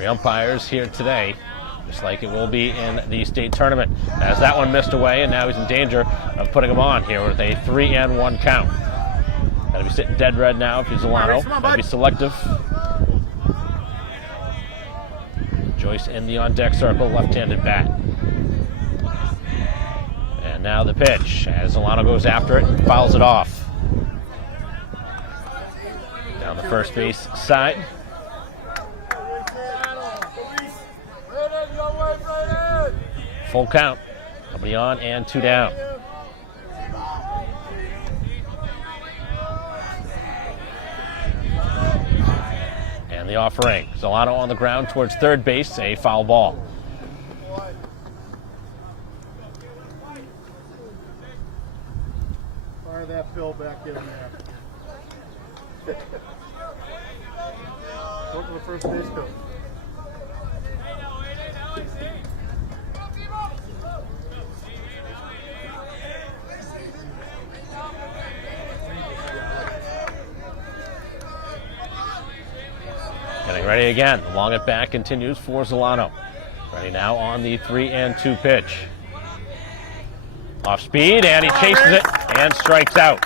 Three umpires here today, just like it will be in the state tournament. As that one missed away, and now he's in danger of putting him on here with a 3-1 count. Gotta be sitting dead red now if he's Zolano. Gotta be selective. Joyce in the on-deck circle, left-handed bat. And now the pitch, as Zolano goes after it and fouls it off. Down the first base side. Full count. Nobody on and two down. And the offering. Zolano on the ground towards third base, a foul ball. Fire that pill back in there. Go to the first base coach. Getting ready again. The long at bat continues for Zolano. Ready now on the 3-2 pitch. Off speed, and he chases it and strikes out.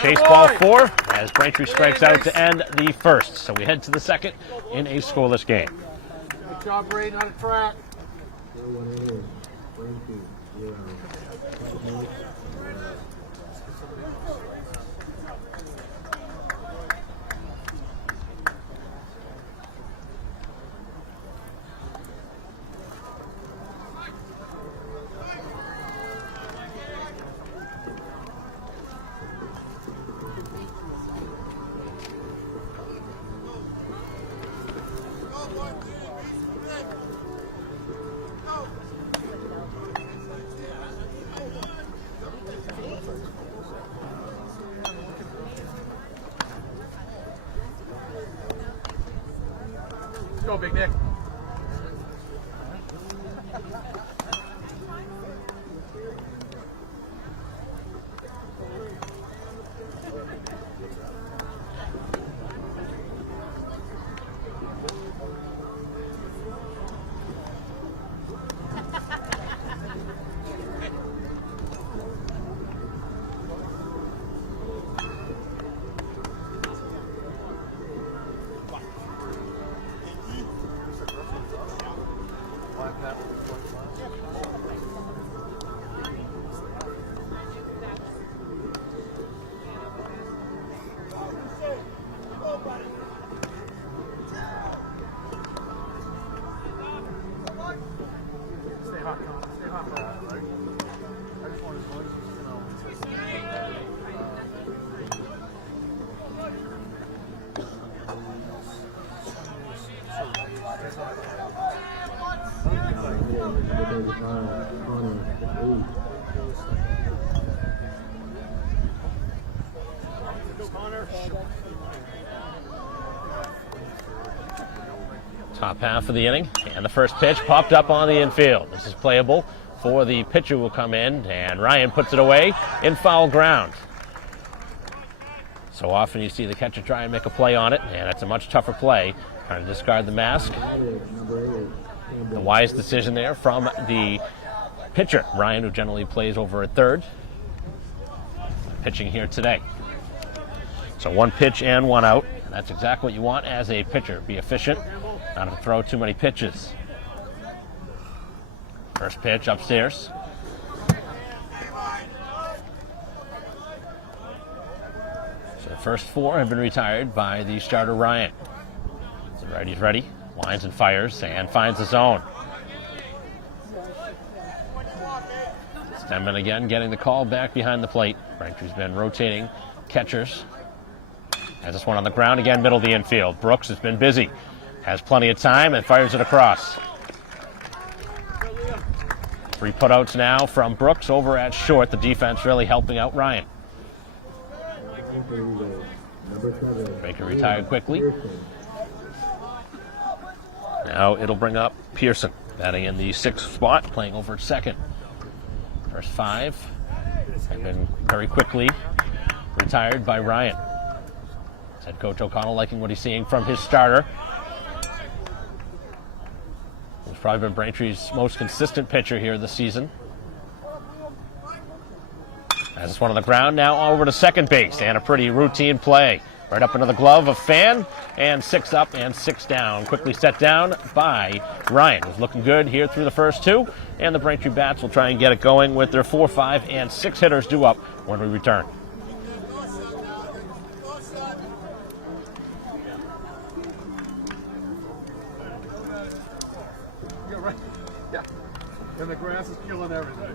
Chase ball 4 as Braintree strikes out to end the first. So we head to the second in a scoreless game. Good job, Brain, on the track. Go, Big Nick. Top half of the inning, and the first pitch popped up on the infield. This is playable for the pitcher who will come in, and Ryan puts it away in foul ground. So often you see the catcher try and make a play on it, and it's a much tougher play, trying to discard the mask. The wise decision there from the pitcher, Ryan, who generally plays over at third. Pitching here today. So one pitch and one out. That's exactly what you want as a pitcher. Be efficient, not to throw too many pitches. First pitch upstairs. So the first 4 have been retired by the starter Ryan. So righty's ready, lines and fires, and finds the zone. Stemman again getting the call back behind the plate. Brentry's been rotating catchers. Has this one on the ground again, middle of the infield. Brooks has been busy, has plenty of time, and fires it across. 3 putouts now from Brooks over at short. The defense really helping out Ryan. Baker retired quickly. Now it'll bring up Pearson, batting in the 6th spot, playing over at second. First 5 have been very quickly retired by Ryan. Head coach O'Connell liking what he's seeing from his starter. He's probably been Braintree's most consistent pitcher here this season. As this one on the ground, now over to second base, and a pretty routine play. Right up into the glove of Fan, and 6 up and 6 down. Quickly set down by Ryan, who's looking good here through the first 2. And the Braintree Bats will try and get it going with their 4, 5, and 6 hitters due up when we return. Yeah, right. Yeah. And the grass is killing everything.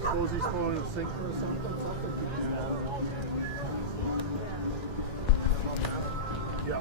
Suppose he's throwing a sinker or something? Yeah.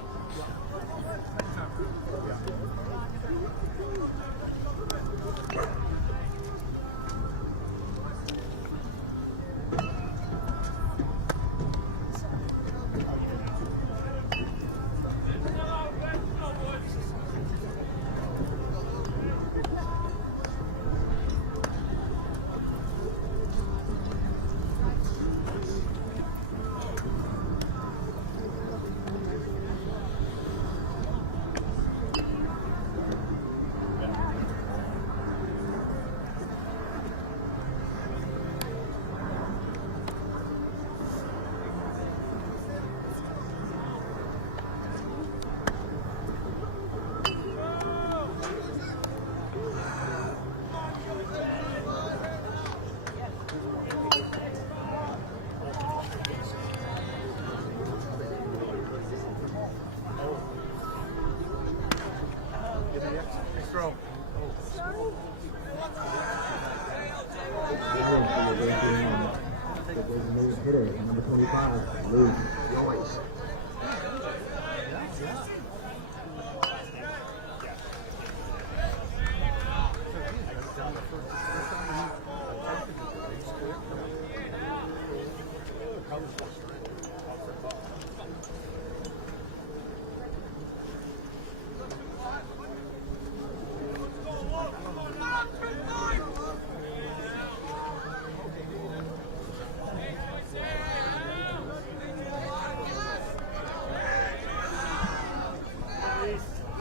Throw. Hitter, number 25, Luke Joyce.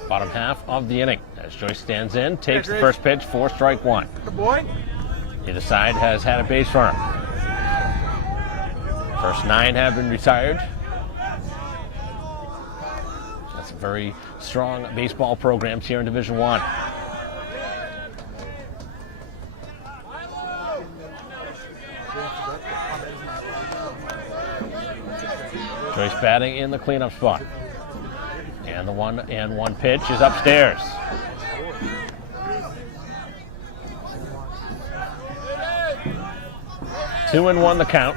Bottom half of the inning as Joyce stands in, takes the first pitch for strike 1. Good boy. Either side has had a base runner. First 9 have been retired. That's some very strong baseball programs here in Division 1. Joyce batting in the cleanup spot. And the 1-1 pitch is upstairs. Two and 1 the count.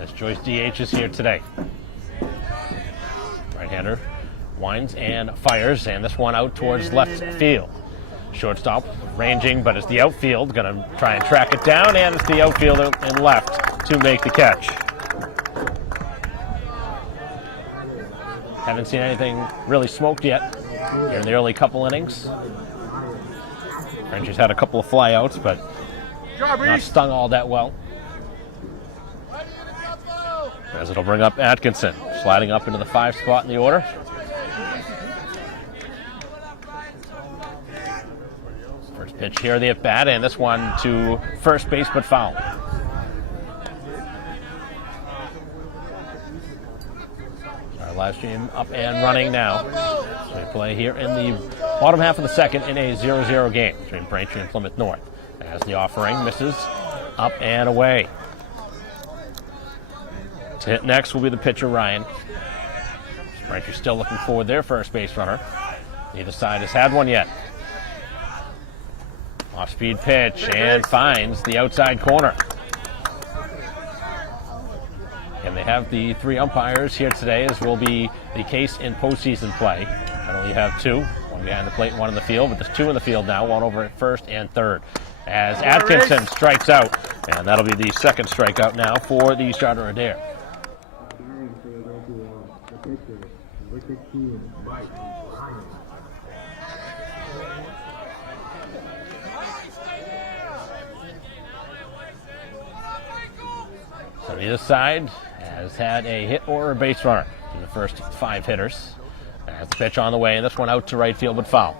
As Joyce DH is here today. Right-hander winds and fires, and this one out towards left field. Shortstop ranging, but it's the outfield. Going to try and track it down, and it's the outfield in left to make the catch. Haven't seen anything really smoked yet here in the early couple innings. Braintree's had a couple of flyouts, but not stung all that well. As it'll bring up Atkinson, sliding up into the 5 spot in the order. First pitch here, the at-bat, and this one to first base, but foul. Our live stream up and running now. So we play here in the bottom half of the second in a 0-0 game between Braintree and Plymouth North. As the offering misses, up and away. To hit next will be the pitcher, Ryan. Braintree still looking for their first base runner. Neither side has had one yet. Off-speed pitch and finds the outside corner. And they have the 3 umpires here today, as will be the case in postseason play. Generally you have 2, one behind the plate, one in the field, but there's 2 in the field now, one over at first and third. As Atkinson strikes out, and that'll be the second strikeout now for the starter Adair. On either side has had a hit or a base runner in the first 5 hitters. As the pitch on the way, and this one out to right field, but foul.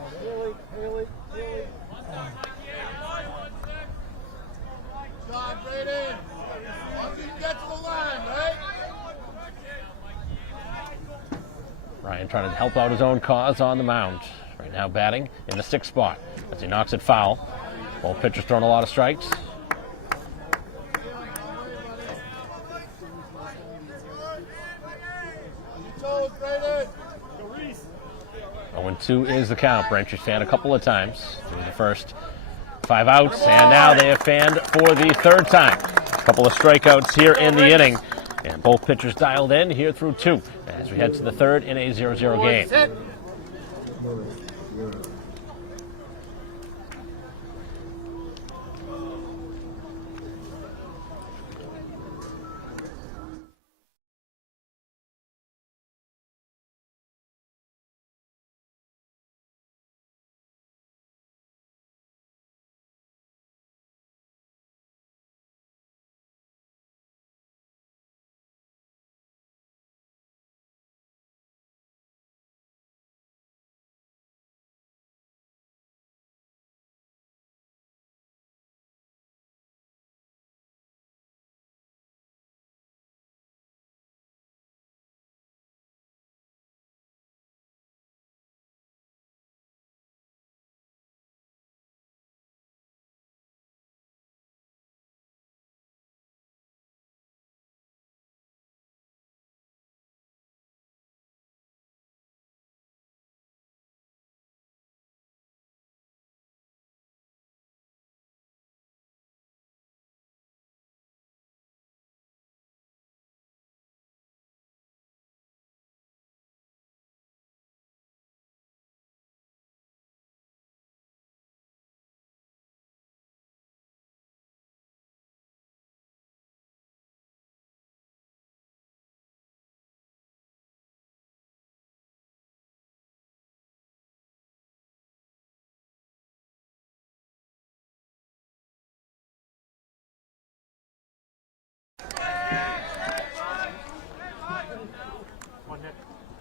Ryan trying to help out his own cause on the mound. Right now batting in the 6th spot as he knocks it foul. Both pitchers throwing a lot of strikes. 0-2 is the count. Braintree fanned a couple of times through the first 5 outs, and now they have fanned for the 3rd time. A couple of strikeouts here in the inning, and both pitchers dialed in here through 2 as we head to the 3rd in a 0-0 game.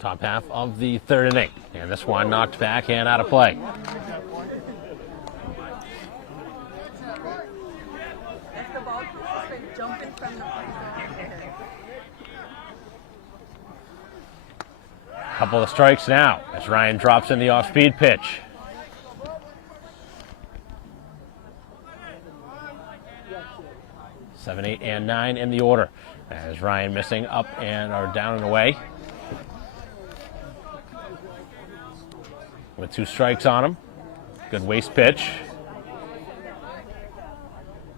Top half of the 3rd inning, and this one knocked back and out of play. Couple of strikes now as Ryan drops in the off-speed pitch. Seven, 8, and 9 in the order as Ryan missing up and or down and away. With 2 strikes on him. Good waist pitch.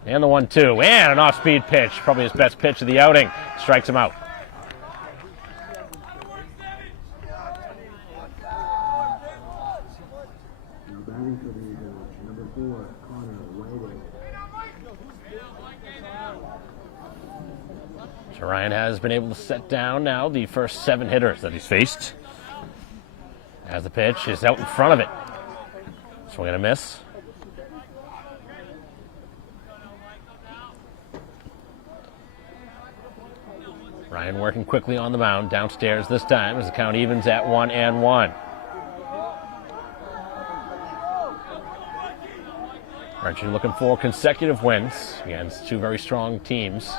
And the 1-2. And an off-speed pitch. Probably his best pitch of the outing. Strikes him out. So Ryan has been able to set down now the first 7 hitters that he's faced. As the pitch is out in front of it. Swing and a miss. Ryan working quickly on the mound, downstairs this time as the count evens at 1-1. Braintree looking for consecutive wins against 2 very strong teams.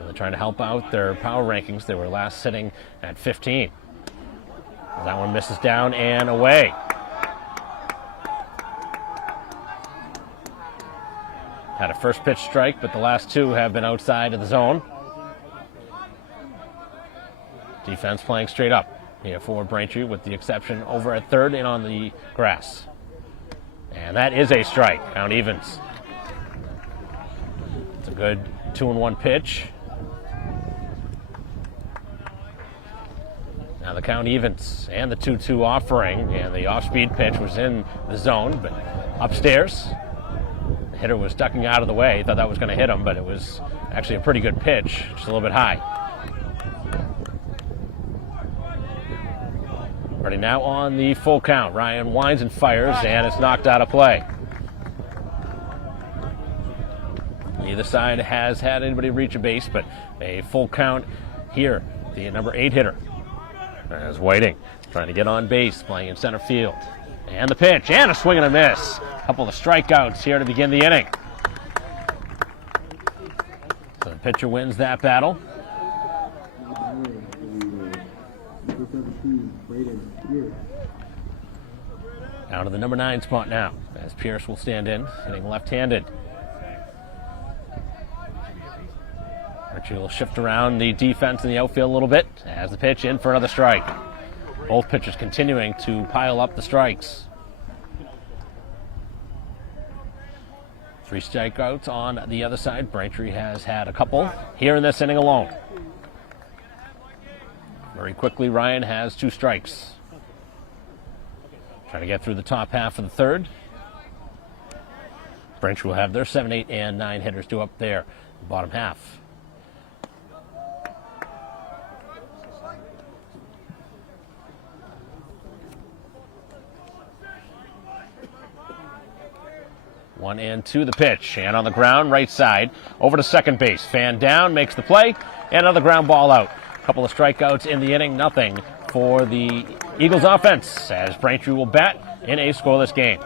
Really trying to help out their power rankings. They were last sitting at 15. That one misses down and away. Had a first pitch strike, but the last 2 have been outside of the zone. Defense playing straight up here for Braintree, with the exception over at 3rd and on the grass. And that is a strike. Count evens. It's a good 2-1 pitch. Now the count evens, and the 2-2 offering, and the off-speed pitch was in the zone, but upstairs. The hitter was ducking out of the way. He thought that was going to hit him, but it was actually a pretty good pitch, just a little bit high. Ready now on the full count. Ryan winds and fires, and it's knocked out of play. Neither side has had anybody reach a base, but a full count here. The number 8 hitter as Whiting trying to get on base, playing in center field. And the pitch, and a swing and a miss. A couple of strikeouts here to begin the inning. So the pitcher wins that battle. Out of the number 9 spot now, as Pierce will stand in, hitting left-handed. Archie will shift around the defense in the outfield a little bit as the pitch in for another strike. Both pitchers continuing to pile up the strikes. 3 strikeouts on the other side. Braintree has had a couple here in this inning alone. Very quickly, Ryan has 2 strikes. Trying to get through the top half of the third. Braintree will have their 7, 8, and 9 hitters due up there, bottom half. One and 2, the pitch, and on the ground, right side, over to second base. Fan down, makes the play, and another ground ball out. A couple of strikeouts in the inning, nothing for the Eagles offense, as Braintree will bat in a scoreless game.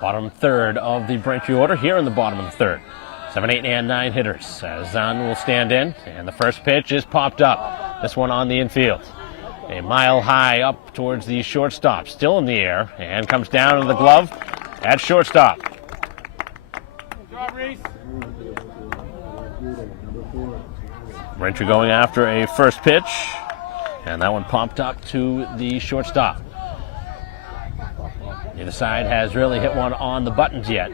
Bottom third of the Braintree order here in the bottom of the third. 7, 8, and 9 hitters. Zahn will stand in, and the first pitch is popped up. This one on the infield. A mile high up towards the shortstop. Still in the air, and comes down to the glove at shortstop. Braintree going after a first pitch, and that one popped up to the shortstop. Neither side has really hit one on the buttons yet.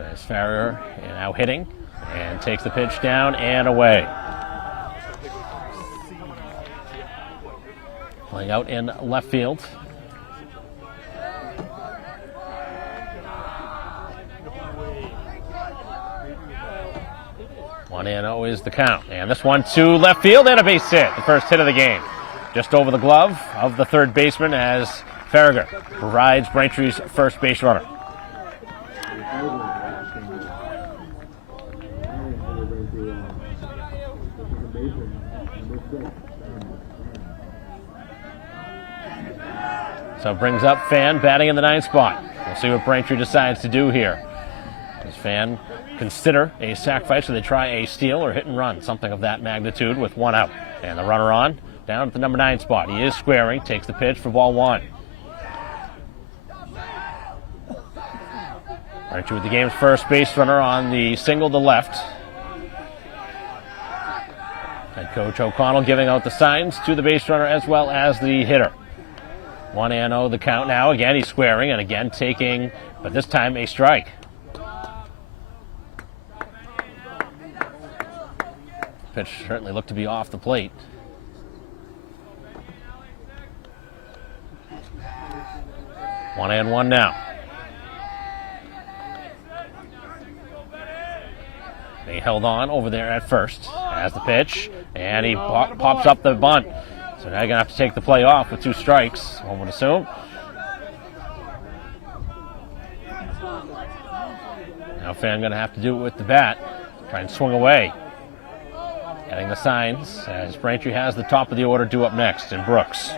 As Farrier now hitting, and takes the pitch down and away. Playing out in left field. One and 0 is the count. And this one to left field and a base hit. The first hit of the game. Just over the glove of the third baseman as Farrier rides Braintree's first base runner. So brings up Fan batting in the 9th spot. We'll see what Braintree decides to do here. Does Fan consider a sacrifice, or they try a steal or hit and run, something of that magnitude with one out. And the runner on, down at the number 9 spot. He is squaring, takes the pitch for ball 1. Braintree with the game's first base runner on the single to left. Head coach O'Connell giving out the signs to the base runner as well as the hitter. 1-0 the count now. Again, he's squaring and again taking, but this time a strike. Pitch certainly looked to be off the plate. One and one now. They held on over there at first as the pitch, and he pops up the bunt. So now you're going to have to take the play off with 2 strikes, one would assume. Now Fan going to have to do it with the bat, try and swing away. Getting the signs as Braintree has the top of the order due up next in Brooks.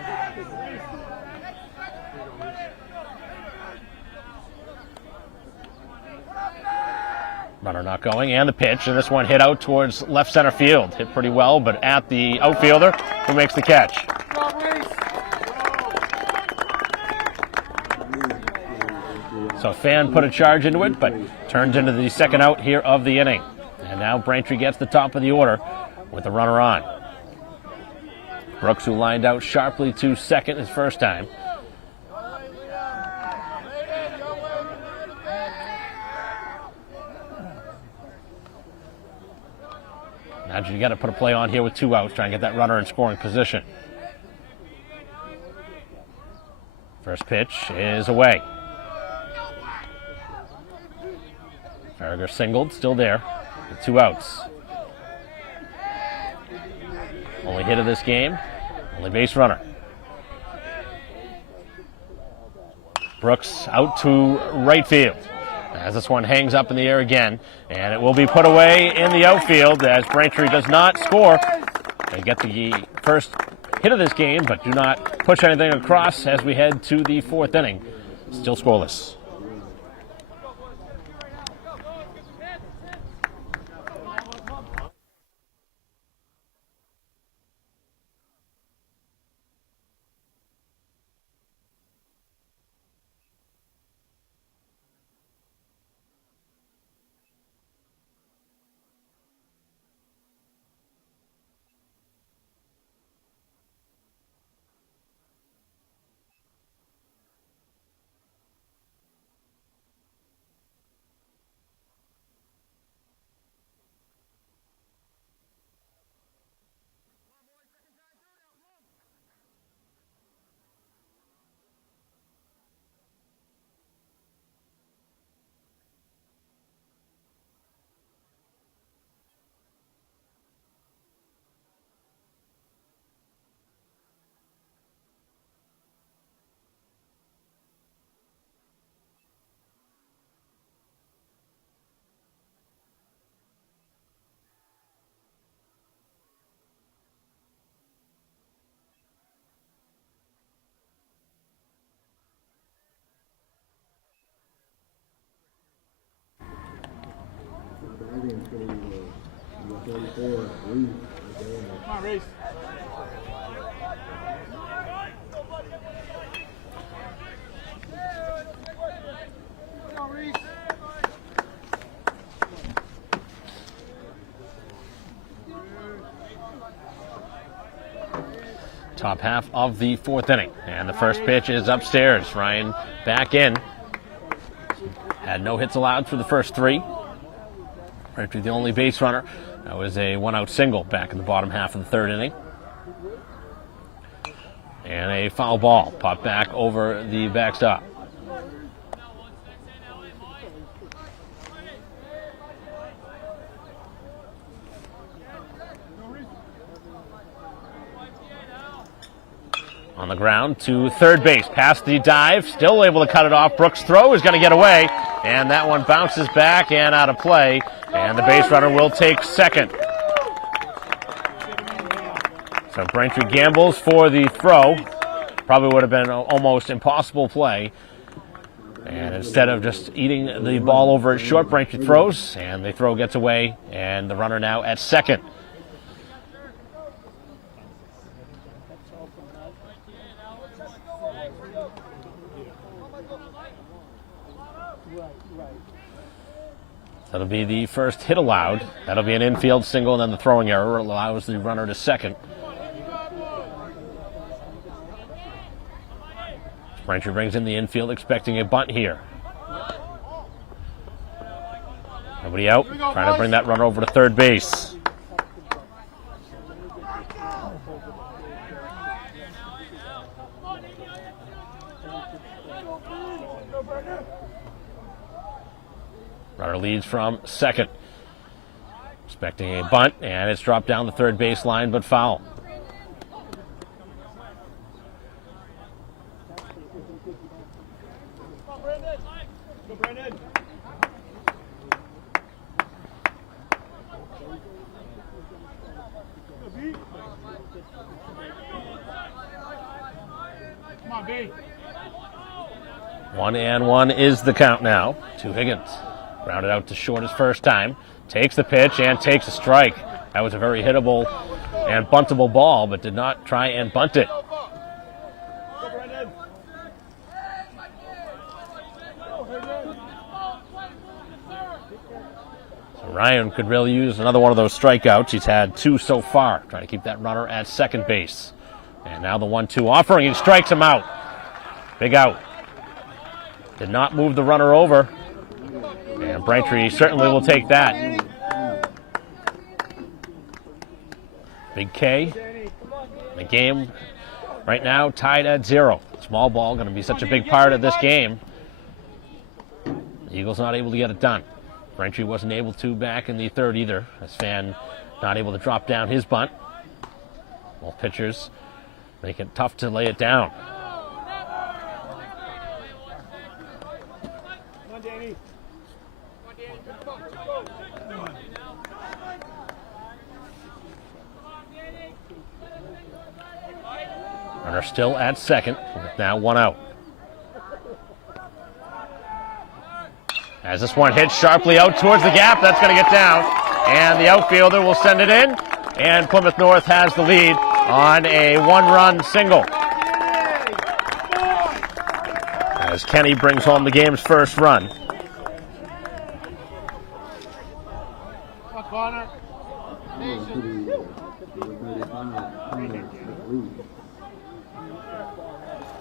Runner not going, and the pitch, and this one hit out towards left center field. Hit pretty well, but at the outfielder, who makes the catch. So Fan put a charge into it, but turns into the second out here of the inning. And now Braintree gets the top of the order with the runner on. Brooks, who lined out sharply to second his first time. Now you got to put a play on here with 2 outs, try and get that runner in scoring position. First pitch is away. Frederick singled, still there, with 2 outs. Only hit of this game, only base runner. Brooks out to right field. As this one hangs up in the air again, and it will be put away in the outfield as Braintree does not score. They get the first hit of this game, but do not push anything across as we head to the 4th inning. Still scoreless. Come on, Reese. Top half of the 4th inning, and the first pitch is upstairs. Ryan back in. Had no hits allowed for the first 3. Braintree the only base runner. That was a 1-out single back in the bottom half of the 3rd inning. And a foul ball popped back over the backstop. On the ground to third base, past the dive, still able to cut it off. Brooks' throw is going to get away, and that one bounces back and out of play, and the base runner will take second. So Braintree gambles for the throw. Probably would have been an almost impossible play, and instead of just eating the ball over at short, Braintree throws, and the throw gets away, and the runner now at second. That'll be the first hit allowed. That'll be an infield single, and then the throwing error allows the runner to second. Braintree brings in the infield, expecting a bunt here. Nobody out, trying to bring that runner over to third base. Runner leads from second. Expecting a bunt, and it's dropped down the third base line, but foul. Come on, B. 1-1 is the count now to Higgins. Grounded out to short his first time. Takes the pitch and takes a strike. That was a very hittable and buntable ball, but did not try and bunt it. So Ryan could really use another one of those strikeouts. He's had 2 so far, trying to keep that runner at second base. And now the 1-2 offering. He strikes him out. Big out. Did not move the runner over. And Braintree certainly will take that. Big K. The game right now tied at 0. Small ball going to be such a big part of this game. The Eagles not able to get it done. Braintree wasn't able to back in the third either. As Fan not able to drop down his bunt. Both pitchers make it tough to lay it down. Runner still at second, with now 1 out. As this one hits sharply out towards the gap, that's going to get down. And the outfielder will send it in. And Plymouth North has the lead on a 1-run single. As Kenny brings home the game's first run.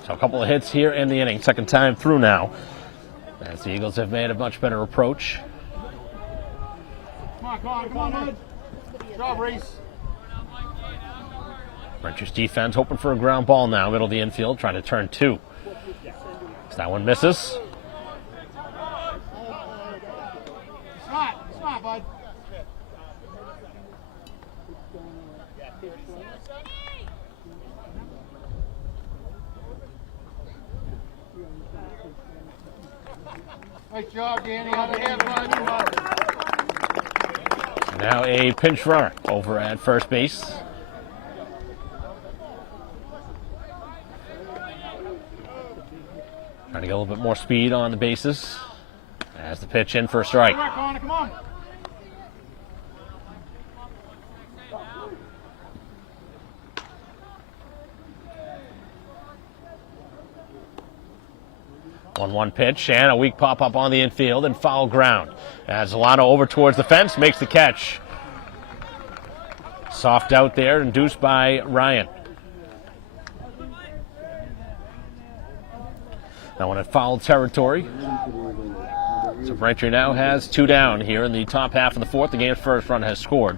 So a couple of hits here in the inning, second time through now, as the Eagles have made a much better approach. Come on, bud. Strawberries. Brentry's defense hoping for a ground ball now, middle of the infield, trying to turn 2. So that one misses. Smart, bud. Nice job, Danny. Out of here, bud. Now a pinch runner over at first base. Trying to get a little bit more speed on the bases. As the pitch in for a strike. Come on. 1-1 pitch and a weak pop-up on the infield and foul ground. As Zolano over towards the fence, makes the catch. Soft out there, induced by Ryan. That one at foul territory. So Braintree now has 2 down here in the top half of the 4th. The game's first run has scored.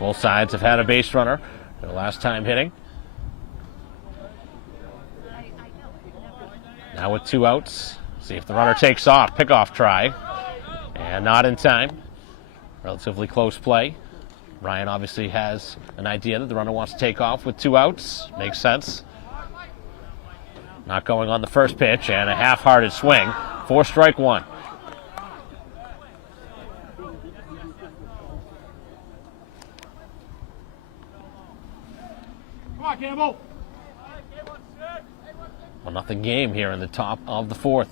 Both sides have had a base runner their last time hitting. Now with 2 outs, see if the runner takes off. Pickoff try, and not in time. Relatively close play. Ryan obviously has an idea that the runner wants to take off with 2 outs. Makes sense. Not going on the first pitch, and a half-hearted swing for strike 1. Come on, Campbell. 1-0 game here in the top of the fourth.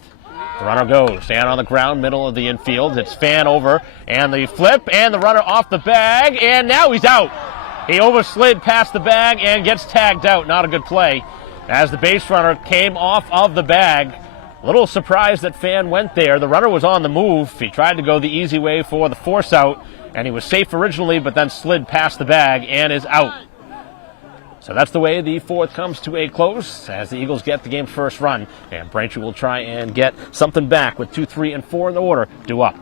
The runner goes, stand on the ground, middle of the infield. It's fan over, and the flip, and the runner off the bag, and now he's out. He overslid past the bag and gets tagged out. Not a good play as the base runner came off of the bag. A little surprised that fan went there. The runner was on the move. He tried to go the easy way for the force out, and he was safe originally, but then slid past the bag and is out. So that's the way the fourth comes to a close as the Eagles get the game's first run. And Braintree will try and get something back with 2, 3, and 4 in the order due up.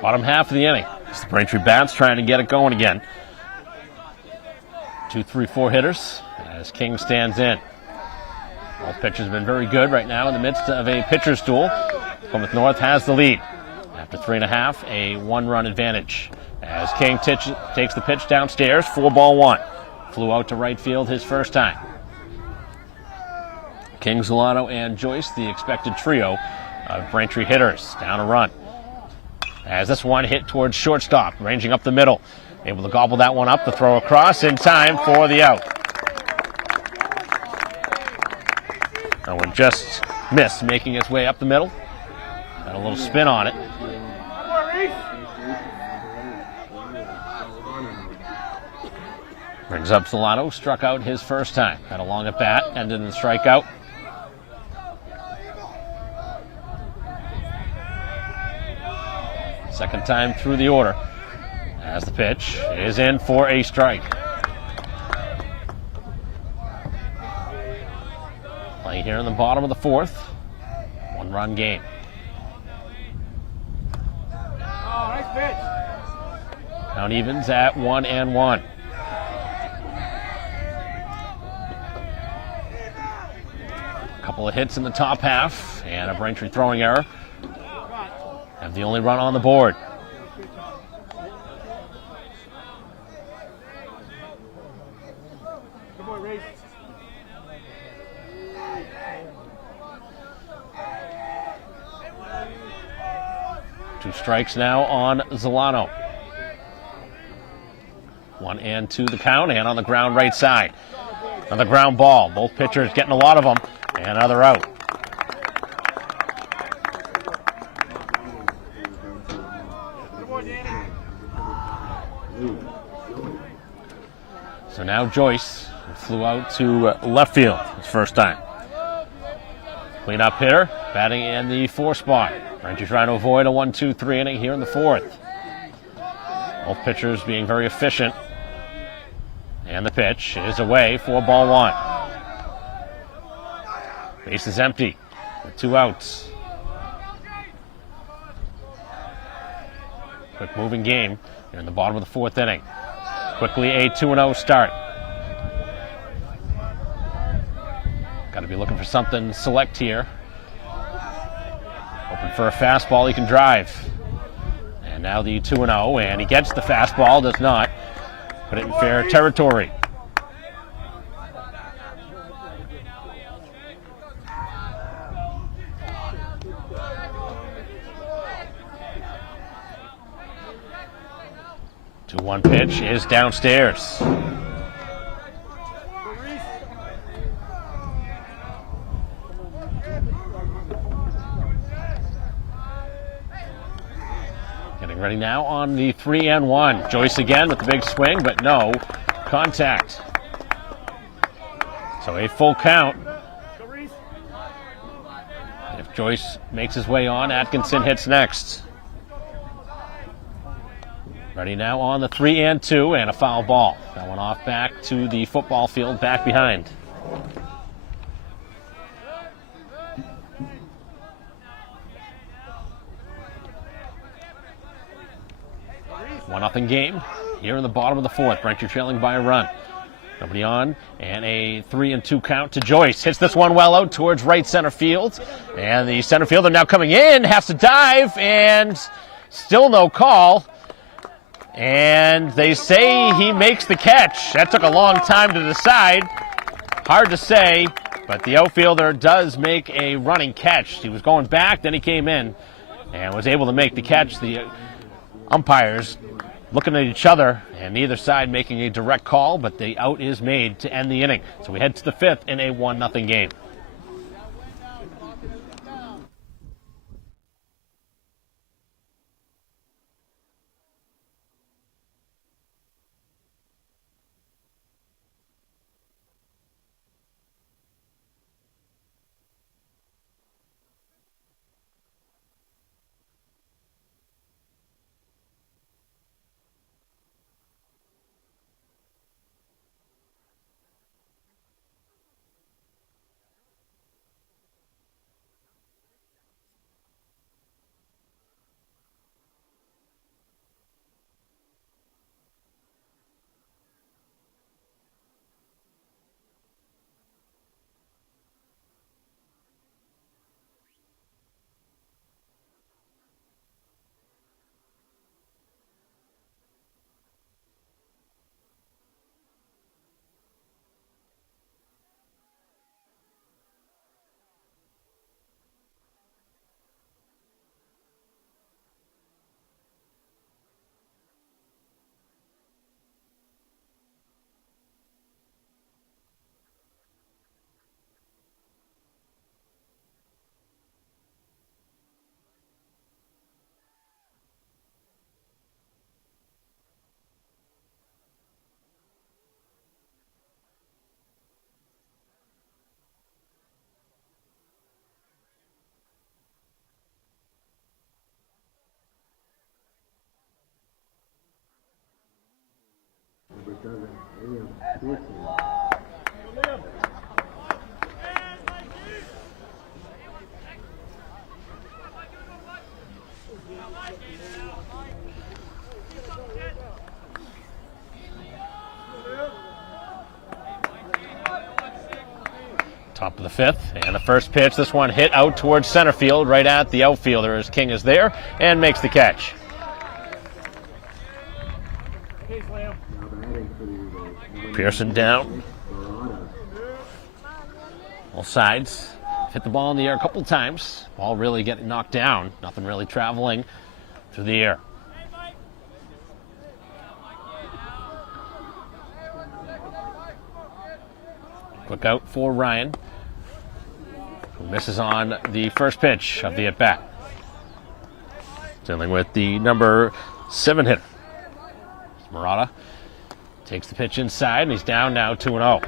Bottom half of the inning. It's the Braintree Bats trying to get it going again. 2, 3, 4 hitters as King stands in. Both pitchers have been very good right now in the midst of a pitcher's duel. Plymouth North has the lead. After 3.5, a 1-run advantage. As King takes the pitch downstairs, 4-1. Flew out to right field his first time. King, Zolano, and Joyce, the expected trio of Braintree hitters. Down a run. As this one hit towards shortstop, ranging up the middle. Able to gobble that one up, the throw across in time for the out. That one just missed, making its way up the middle. Got a little spin on it. Brings up Solano, struck out his first time. Got a long at bat, ended in the strikeout. Second time through the order as the pitch is in for a strike. Play here in the bottom of the fourth. 1-run game. Oh, nice pitch. Count evens at 1-1. Couple of hits in the top half and a Braintree throwing error. Have the only run on the board. Good boy, Reese. Two strikes now on Zolano. 1-2 the count, and on the ground right side. Another ground ball. Both pitchers getting a lot of them, and another out. So now Joyce flew out to left field his first time. Clean-up hitter, batting in the 4 spot. Braintree trying to avoid a 1-2-3 inning here in the fourth. Both pitchers being very efficient. And the pitch is away for ball 1. Base is empty with 2 outs. Quick moving game here in the bottom of the 4th inning. Quickly a 2-0 start. Got to be looking for something select here. Hoping for a fastball he can drive. And now the 2-0, and he gets the fastball, does not put it in fair territory. The 2-1 pitch is downstairs. Getting ready now on the 3-1. Joyce again with the big swing, but no contact. So a full count. If Joyce makes his way on, Atkinson hits next. Ready now on the 3-2 and a foul ball. That one off back to the football field back behind. 1-0 game here in the bottom of the fourth. Braintree trailing by a run. Nobody on, and a 3-2 count to Joyce. Hits this one well out towards right center field. And the center fielder now coming in, has to dive, and still no call. And they say he makes the catch. That took a long time to decide. Hard to say, but the outfielder does make a running catch. He was going back, then he came in and was able to make the catch. The umpires looking at each other, and neither side making a direct call, but the out is made to end the inning. So we head to the fifth in a 1-0 game. Top of the fifth, and the first pitch, this one hit out towards center field, right at the outfielder as King is there and makes the catch. Pearson down. All sides. Hit the ball in the air a couple times. Ball really getting knocked down. Nothing really traveling through the air. Quick out for Ryan, who misses on the first pitch of the at-bat. Dealing with the number 7 hitter. Murata takes the pitch inside, and he's down now 2-0.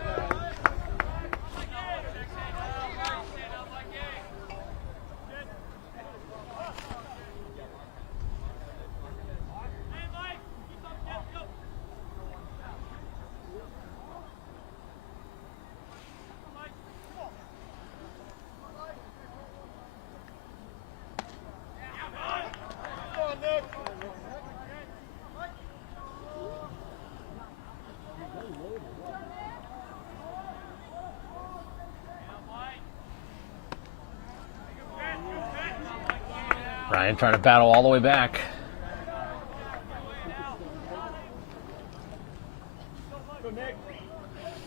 Ryan trying to battle all the way back.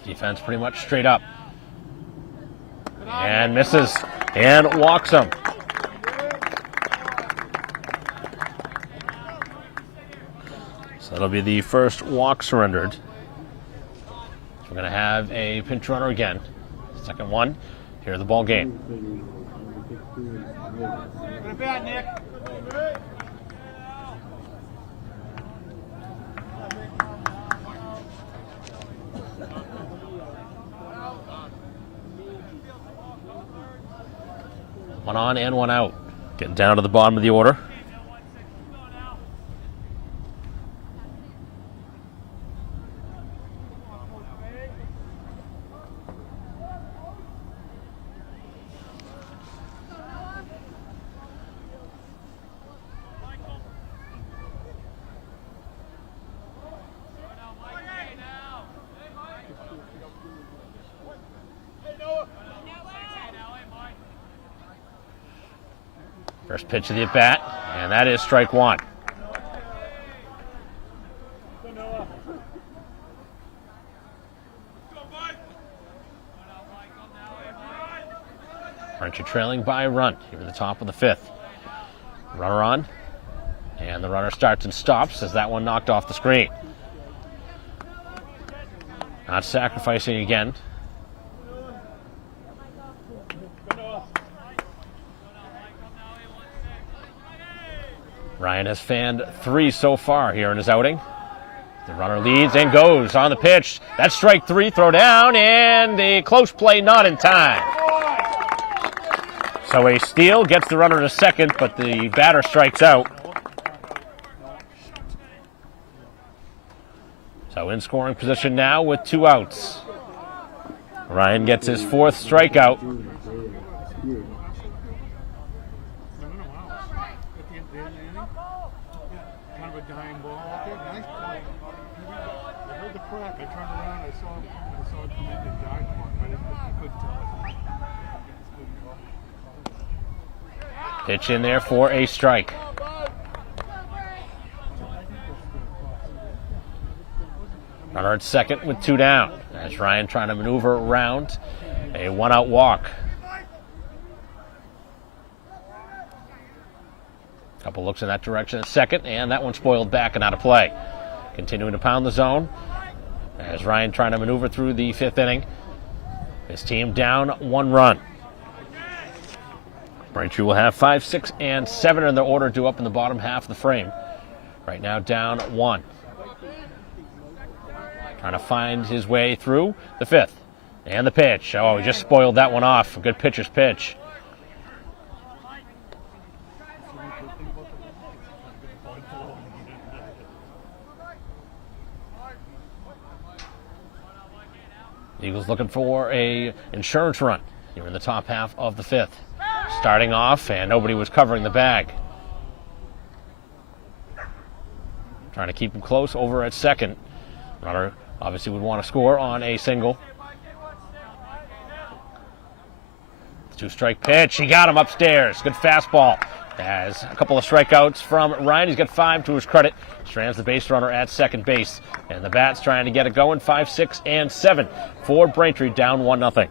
Defense pretty much straight up. And misses. And walks him. So that'll be the first walk surrendered. So we're going to have a pinch runner again. Second one. Here the ball game. Good bat, Nick. One on and one out. Getting down to the bottom of the order. First pitch of the at-bat, and that is strike one. Braintree trailing by a run here at the top of the fifth. Runner on, and the runner starts and stops as that one knocked off the screen. Not sacrificing again. Ryan has fanned 3 so far here in his outing. The runner leads and goes on the pitch. That's strike 3, throw down, and a close play not in time. So a steal gets the runner to second, but the batter strikes out. So in scoring position now with 2 outs. Ryan gets his 4th strikeout. I turned around, I saw it come in and dive for him, but I couldn't tell. Pitch in there for a strike. Runner at second with 2 down. As Ryan trying to maneuver around a 1-out walk. Couple looks in that direction at second, and that one spoiled back and out of play. Continuing to pound the zone as Ryan trying to maneuver through the 5th inning. His team down 1 run. Braintree will have 5, 6, and 7 in their order due up in the bottom half of the frame. Right now down 1. Trying to find his way through the 5th. And the pitch. Oh, he just spoiled that one off. A good pitcher's pitch. Eagles looking for a insurance run here in the top half of the 5th. Starting off, and nobody was covering the bag. Trying to keep him close over at second. Runner obviously would want to score on a single. 2-strike pitch. He got him upstairs. Good fastball. Has a couple of strikeouts from Ryan. He's got 5 to his credit. Strands the base runner at second base. And the Bats trying to get it going. 5, 6, and 7 for Braintree, down 1-0.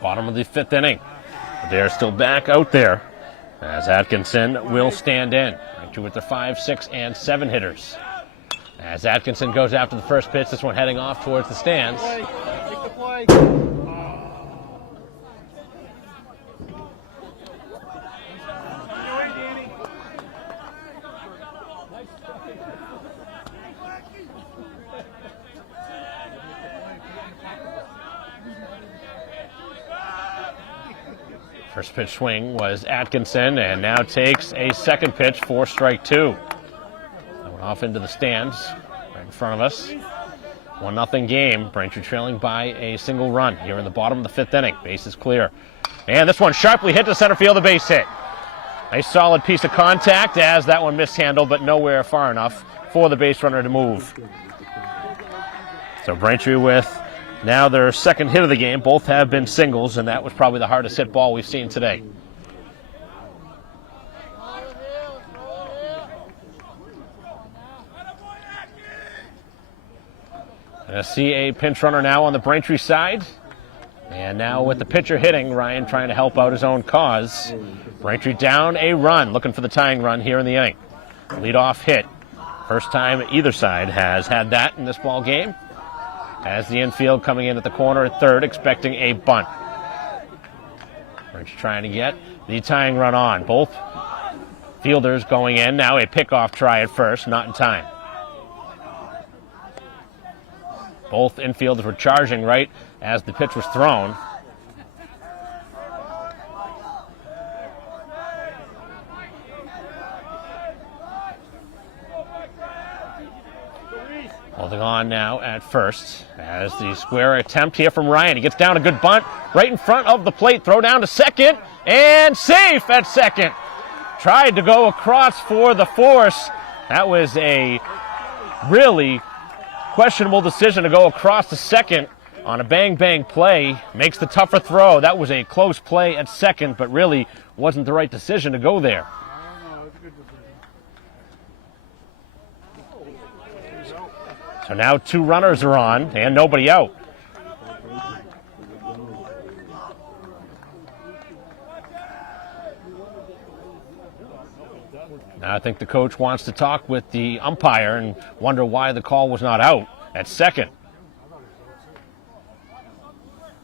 Bottom of the 5th inning. They're still back out there as Atkinson will stand in. Braintree with the 5, 6, and 7 hitters. As Atkinson goes after the first pitch, this one heading off towards the stands. Take the play. First pitch swing was Atkinson, and now takes a second pitch for strike 2. That went off into the stands right in front of us. 1-0 game. Braintree trailing by a single run here in the bottom of the 5th inning. Base is clear. And this one sharply hit to center field, a base hit. Nice solid piece of contact as that one mishandled, but nowhere far enough for the base runner to move. So Braintree with now their second hit of the game. Both have been singles, and that was probably the hardest hit ball we've seen today. Gonna see a pinch runner now on the Braintree side. And now with the pitcher hitting, Ryan trying to help out his own cause. Braintree down a run, looking for the tying run here in the inning. Leadoff hit. First time either side has had that in this ball game. As the infield coming in at the corner at third, expecting a bunt. Braintree trying to get the tying run on. Both fielders going in. Now a pickoff try at first, not in time. Both infielders were charging right as the pitch was thrown. Holding on now at first as the square attempt here from Ryan. He gets down a good bunt right in front of the plate. Throw down to second and safe at second. Tried to go across for the force. That was a really questionable decision to go across to second on a bang-bang play. Makes the tougher throw. That was a close play at second, but really wasn't the right decision to go there. So now 2 runners are on and nobody out. Now I think the coach wants to talk with the umpire and wonder why the call was not out at second.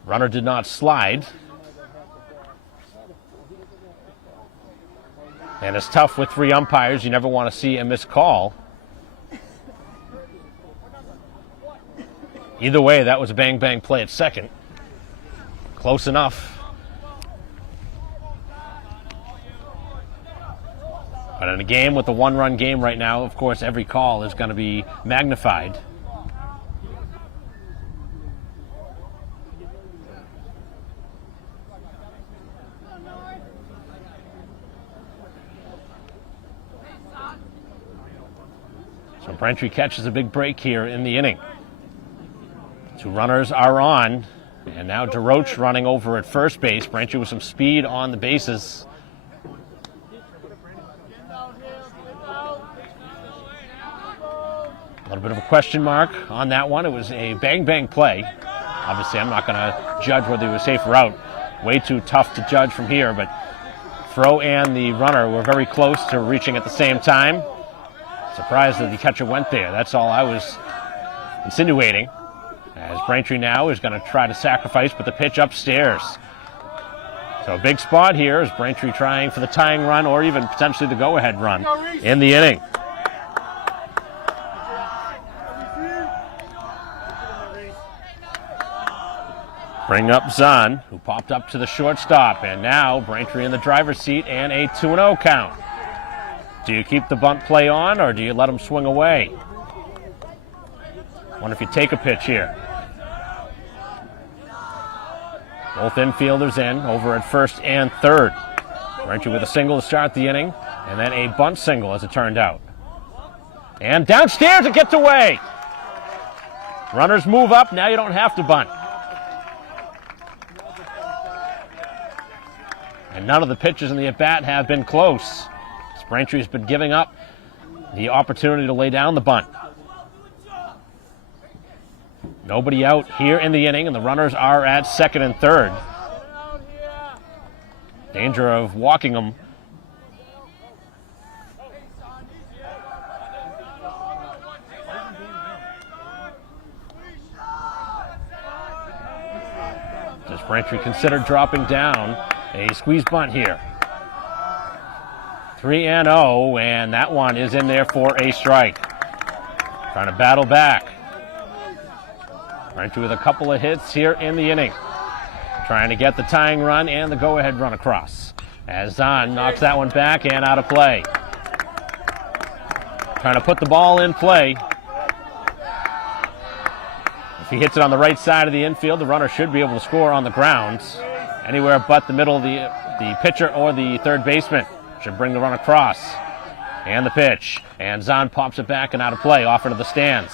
Runner did not slide. And it's tough with 3 umpires. You never want to see a missed call. Either way, that was a bang-bang play at second. Close enough. But in a game with a 1-run game right now, of course, every call is going to be magnified. So Braintree catches a big break here in the inning. 2 runners are on, and now DeRoche running over at first base. Braintree with some speed on the bases. A little bit of a question mark on that one. It was a bang-bang play. Obviously, I'm not going to judge whether it was safe or out. Way too tough to judge from here, but throw and the runner were very close to reaching at the same time. Surprised that the catcher went there. That's all I was insinuating. As Braintree now is going to try to sacrifice, but the pitch upstairs. So a big spot here is Braintree trying for the tying run or even potentially the go-ahead run in the inning. Bring up Zahn, who popped up to the shortstop, and now Braintree in the driver's seat and a 2-0 count. Do you keep the bunt play on or do you let him swing away? Wonder if you take a pitch here. Both infielders in, over at first and third. Braintree with a single to start the inning, and then a bunt single as it turned out. And downstairs it gets away. Runners move up. Now you don't have to bunt. And none of the pitches in the at-bat have been close. Braintree's been giving up the opportunity to lay down the bunt. Nobody out here in the inning, and the runners are at second and third. Danger of walking them. Does Braintree consider dropping down? A squeeze bunt here. 3-0, and that one is in there for a strike. Trying to battle back. Braintree with a couple of hits here in the inning. Trying to get the tying run and the go-ahead run across. As Zahn knocks that one back and out of play. Trying to put the ball in play. If he hits it on the right side of the infield, the runner should be able to score on the ground. Anywhere but the middle of the pitcher or the third baseman. Should bring the run across. And the pitch. And Zahn pops it back and out of play, off into the stands.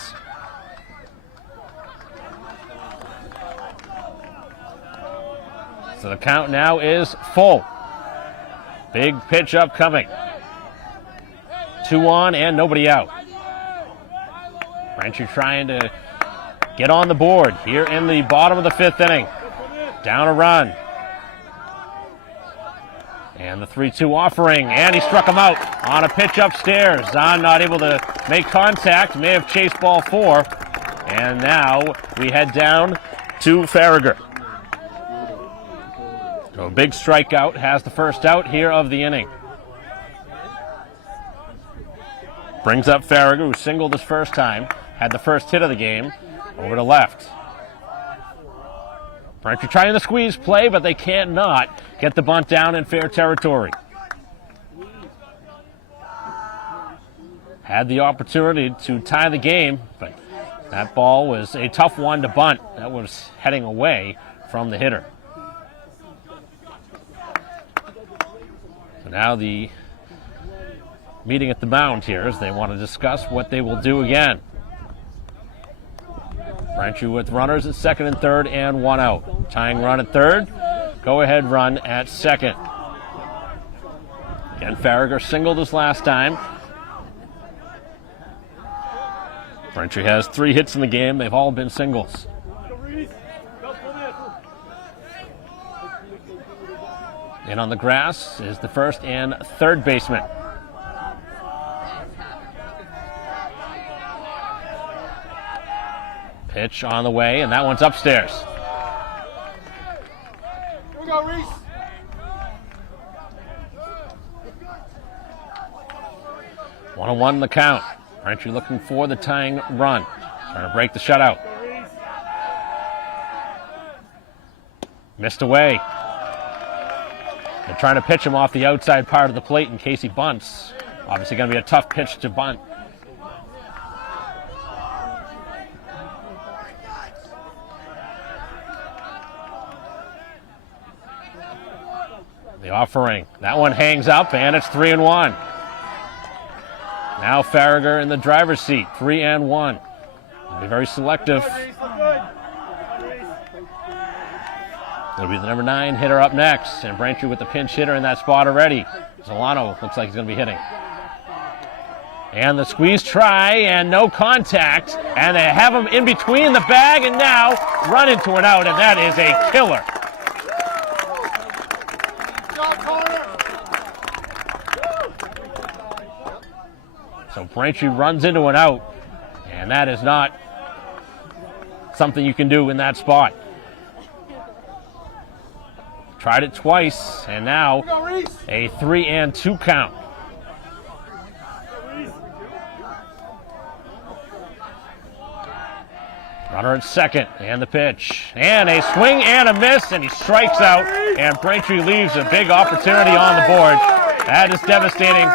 So the count now is full. Big pitch upcoming. 2 on and nobody out. Braintree trying to get on the board here in the bottom of the 5th inning. Down a run. And the 3-2 offering, and he struck him out on a pitch upstairs. Zahn not able to make contact, may have chased ball 4. And now we head down to Farragher. So a big strikeout has the first out here of the inning. Brings up Farragher, who singled his first time, had the first hit of the game, over to left. Braintree trying the squeeze play, but they can't not get the bunt down in fair territory. Had the opportunity to tie the game, but that ball was a tough one to bunt. That was heading away from the hitter. So now the meeting at the mound here as they want to discuss what they will do again. Braintree with runners at second and third and 1 out. Tying run at third. Go ahead run at second. Again, Farragher singled his last time. Braintree has 3 hits in the game. They've all been singles. In on the grass is the first and third baseman. Pitch on the way, and that one's upstairs. Here we go, Reese. One on one in the count. Braintree looking for the tying run. Trying to break the shutout. Missed away. They're trying to pitch him off the outside part of the plate in case he bunts. Obviously going to be a tough pitch to bunt. The offering. That one hangs up, and it's 3-1. Now Farragher in the driver's seat, 3-1. Be very selective. It'll be the number 9 hitter up next, and Braintree with the pinch hitter in that spot already. Zolano looks like he's going to be hitting. And the squeeze try, and no contact, and they have him in between the bag, and now run into an out, and that is a killer. So Braintree runs into an out, and that is not something you can do in that spot. Tried it twice, and now a 3-2 count. Runner at second, and the pitch. And a swing and a miss, and he strikes out, and Braintree leaves a big opportunity on the board. That is devastating,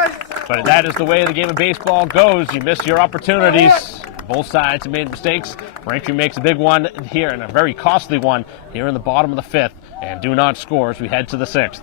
but that is the way the game of baseball goes. You miss your opportunities. Both sides have made mistakes. Braintree makes a big one here, and a very costly one here in the bottom of the 5th, and do not score as we head to the 6th.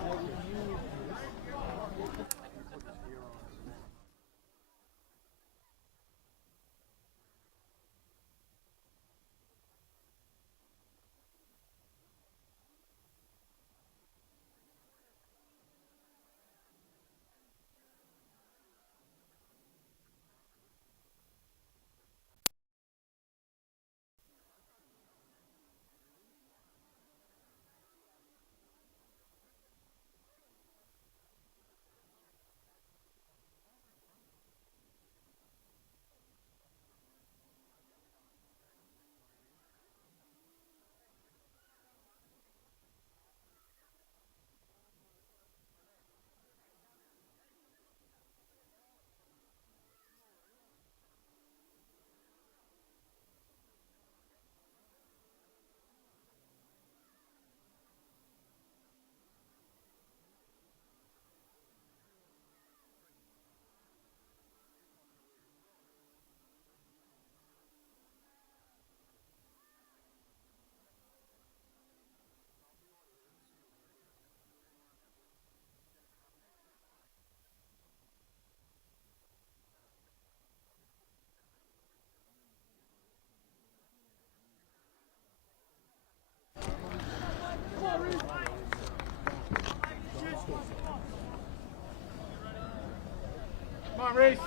on, Reese.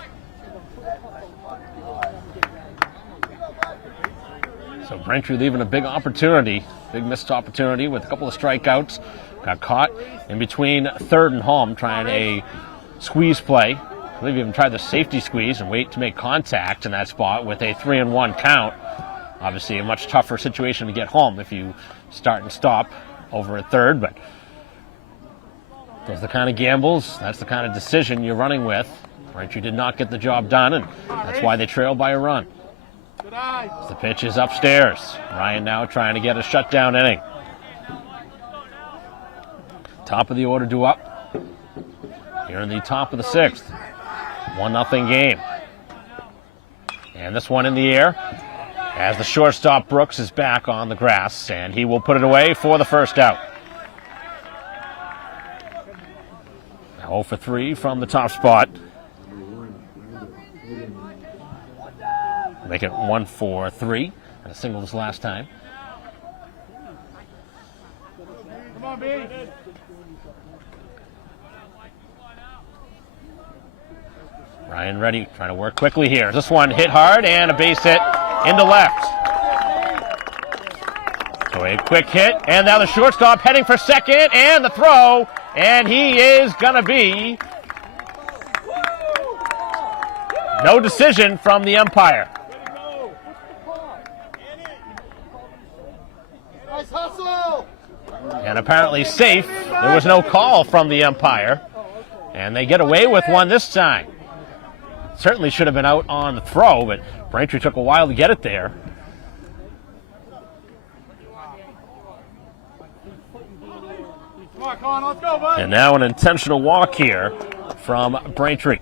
So Braintree leaving a big opportunity, big missed opportunity with a couple of strikeouts. Got caught in between third and home trying a squeeze play. I believe even tried the safety squeeze and wait to make contact in that spot with a 3-1 count. Obviously a much tougher situation to get home if you start and stop over at third, but those are the kind of gambles, that's the kind of decision you're running with. Braintree did not get the job done, and that's why they trail by a run. The pitch is upstairs. Ryan now trying to get a shutdown inning. Top of the order due up here in the top of the sixth. 1-0 game. And this one in the air as the shortstop Brooks is back on the grass, and he will put it away for the first out. 0 for 3 from the top spot. Make it 1 for 3. And a single this last time. Come on, B. Ryan ready, trying to work quickly here. This one hit hard and a base hit into left. So a quick hit, and now the shortstop heading for second, and the throw, and he is gonna be no decision from the umpire. Nice hustle. And apparently safe. There was no call from the umpire, and they get away with one this time. Certainly should have been out on the throw, but Braintree took a while to get it there. Come on, let's go, bud. And now an intentional walk here from Braintree.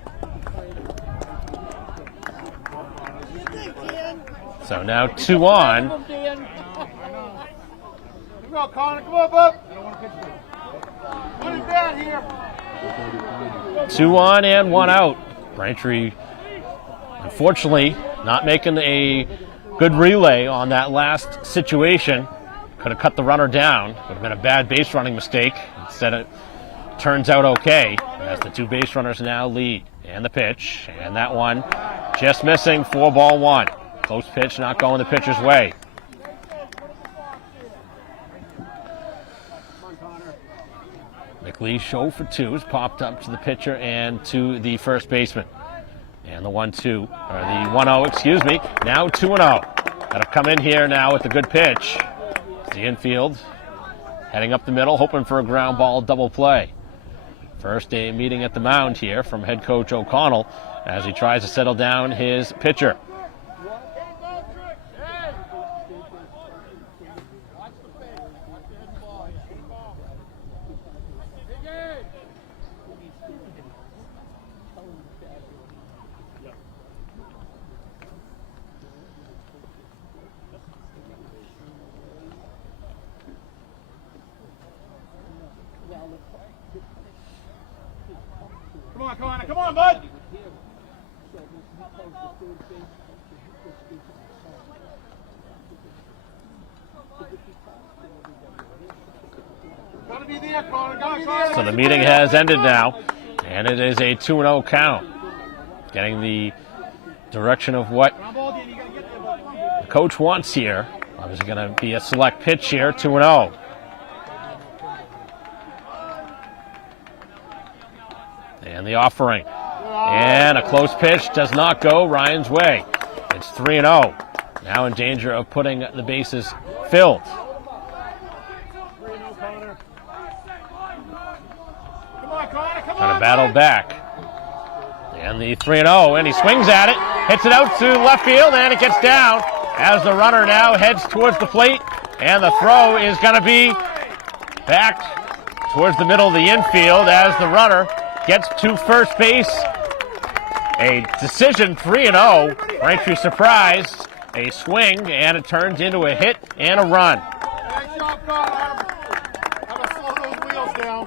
So now 2 on. Come on, Connor. Come on, bud. What is that here? 2 on and 1 out. Braintree, unfortunately, not making a good relay on that last situation. Could have cut the runner down. Would have been a bad base running mistake. Instead, it turns out okay as the 2 base runners now lead. And the pitch, and that one just missing for ball 1. Close pitch, not going the pitcher's way. McLee's show for 2 is popped up to the pitcher and to the first baseman. And the 1-2, or the 1-0, excuse me. Now 2-0. That'll come in here now with a good pitch. It's the infield heading up the middle, hoping for a ground ball double play. First day meeting at the mound here from head coach O'Connell as he tries to settle down his pitcher. Come on, Connor. Come on, bud. Gotta be there, Connor. Gotta be there. So the meeting has ended now, and it is a 2-0 count. Getting the direction of what the coach wants here. Obviously going to be a select pitch here, 2-0. And the offering. And a close pitch does not go Ryan's way. It's 3-0. Now in danger of putting the bases filled. Trying to battle back. And the 3-0, and he swings at it, hits it out to left field, and it gets down as the runner now heads towards the plate, and the throw is going to be back towards the middle of the infield as the runner gets to first base. A decision, 3-0. Braintree surprised. A swing, and it turns into a hit and a run. Nice job, Connor. Have to slow those wheels down.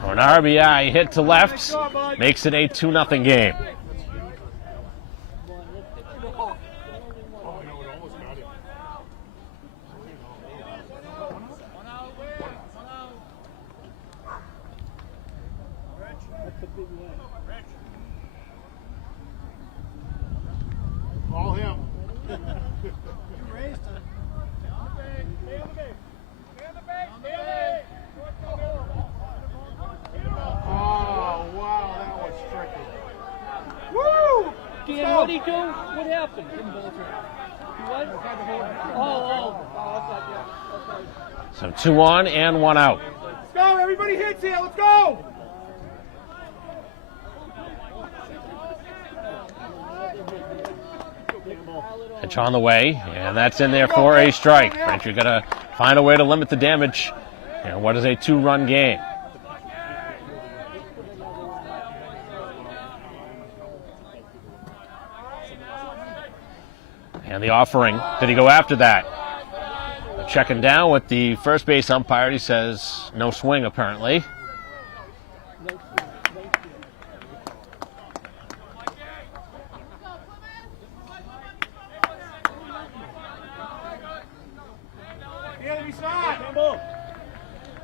So an RBI hit to left makes it a 2-0 game. What'd he do? What happened? What? So 2 on and 1 out. Let's go, everybody hits here, let's go! Pitch on the way, and that's in there for a strike. Braintree got to find a way to limit the damage. And what is a 2-run game? And the offering. Did he go after that? Checking down with the first base umpire. He says no swing, apparently.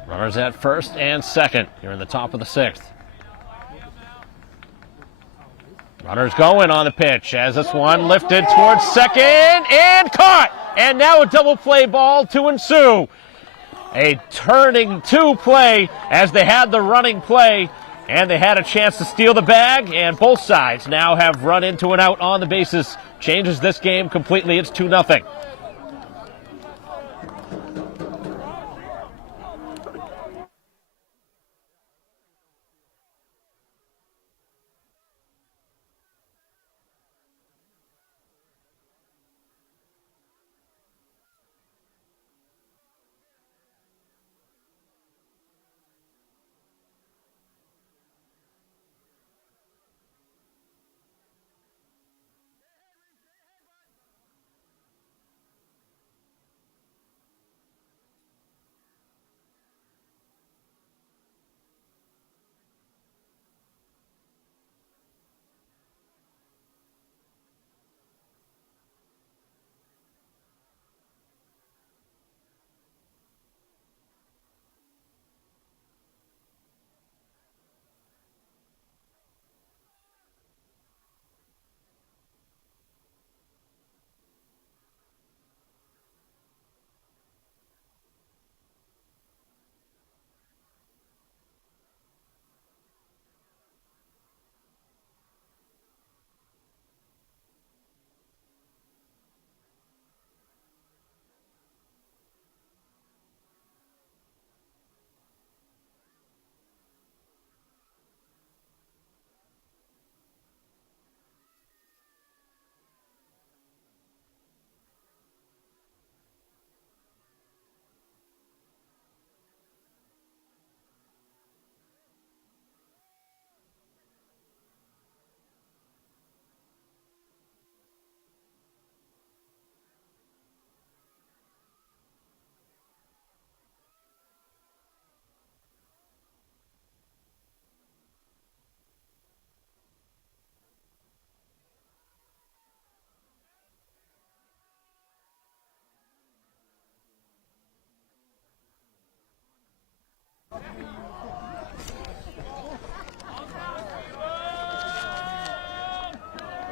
Runners at first and second. You're in the top of the 6th. Runners going on the pitch as this one lifted towards second and caught. And now a double play ball to ensue. A turning 2 play as they had the running play and they had a chance to steal the bag, and both sides now have run into an out on the bases. Changes this game completely. It's 2-0.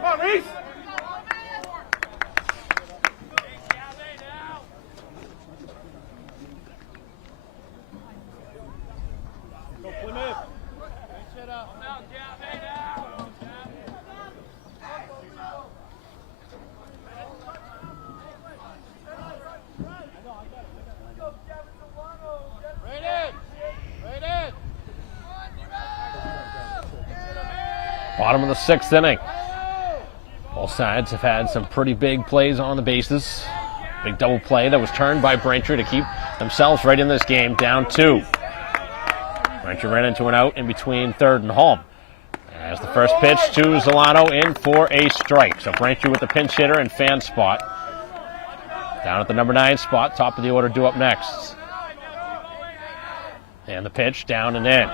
Come on, Reese! Go Plymouth. Bottom of the 6th inning. Both sides have had some pretty big plays on the bases. Big double play that was turned by Braintree to keep themselves right in this game, down 2. Braintree ran into an out in between 3rd and home. As the first pitch to Zolano in for a strike. So Braintree with the pinch hitter and fan spot. Down at the number 9 spot, top of the order due up next. And the pitch down and in.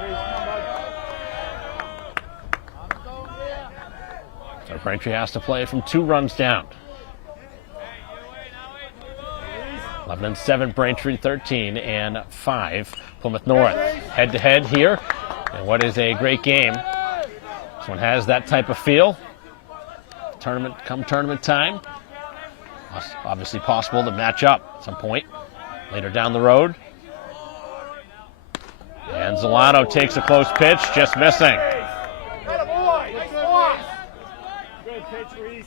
So Braintree has to play from 2 runs down. 11-7 Braintree, 13-5 Plymouth North. Head-to-head here, and what is a great game. This one has that type of feel. Tournament time. Obviously possible to match up at some point later down the road. And Zolano takes a close pitch, just missing. Attaboy! Nice block! Good. pitch, Reese.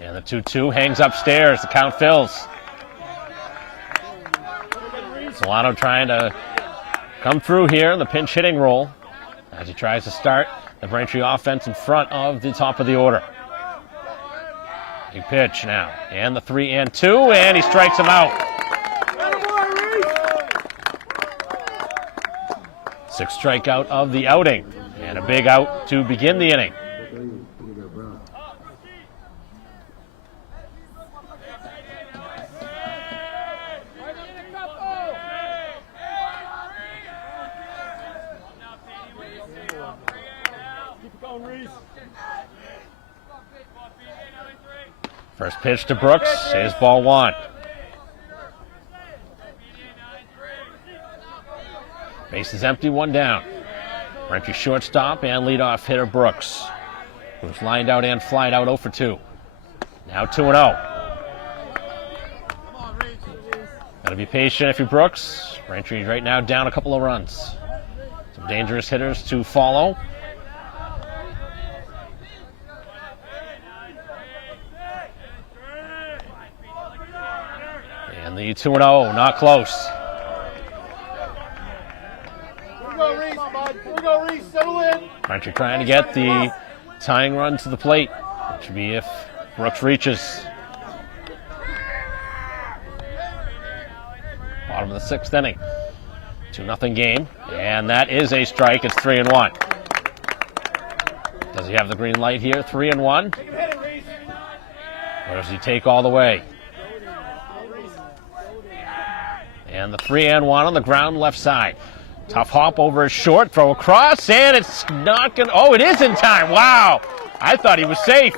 And the 2-2 hangs upstairs. The count fills. Solano trying to come through here in the pinch hitting role as he tries to start the Braintree offense in front of the top of the order. Big pitch now. And the 3-2, and he strikes him out. Sixth strikeout of the outing, and a big out to begin the inning. First pitch to Brooks is ball one. Base is empty, one down. Braintree shortstop and leadoff hitter Brooks, who's lined out and flied out 0 for 2. Now 2-0. Gotta be patient if you're Brooks. Braintree right now down a couple of runs. Some dangerous hitters to follow. And the 2-0, not close. Braintree trying to get the tying run to the plate, which would be if Brooks reaches. Bottom of the sixth inning. 2-0 game, and that is a strike. It's 3-1. Does he have the green light here? 3-1. Or does he take all the way? And the 3-1 on the ground left side. Tough hop over his short, throw across, and it's not going to... Oh, it is in time. Wow. I thought he was safe.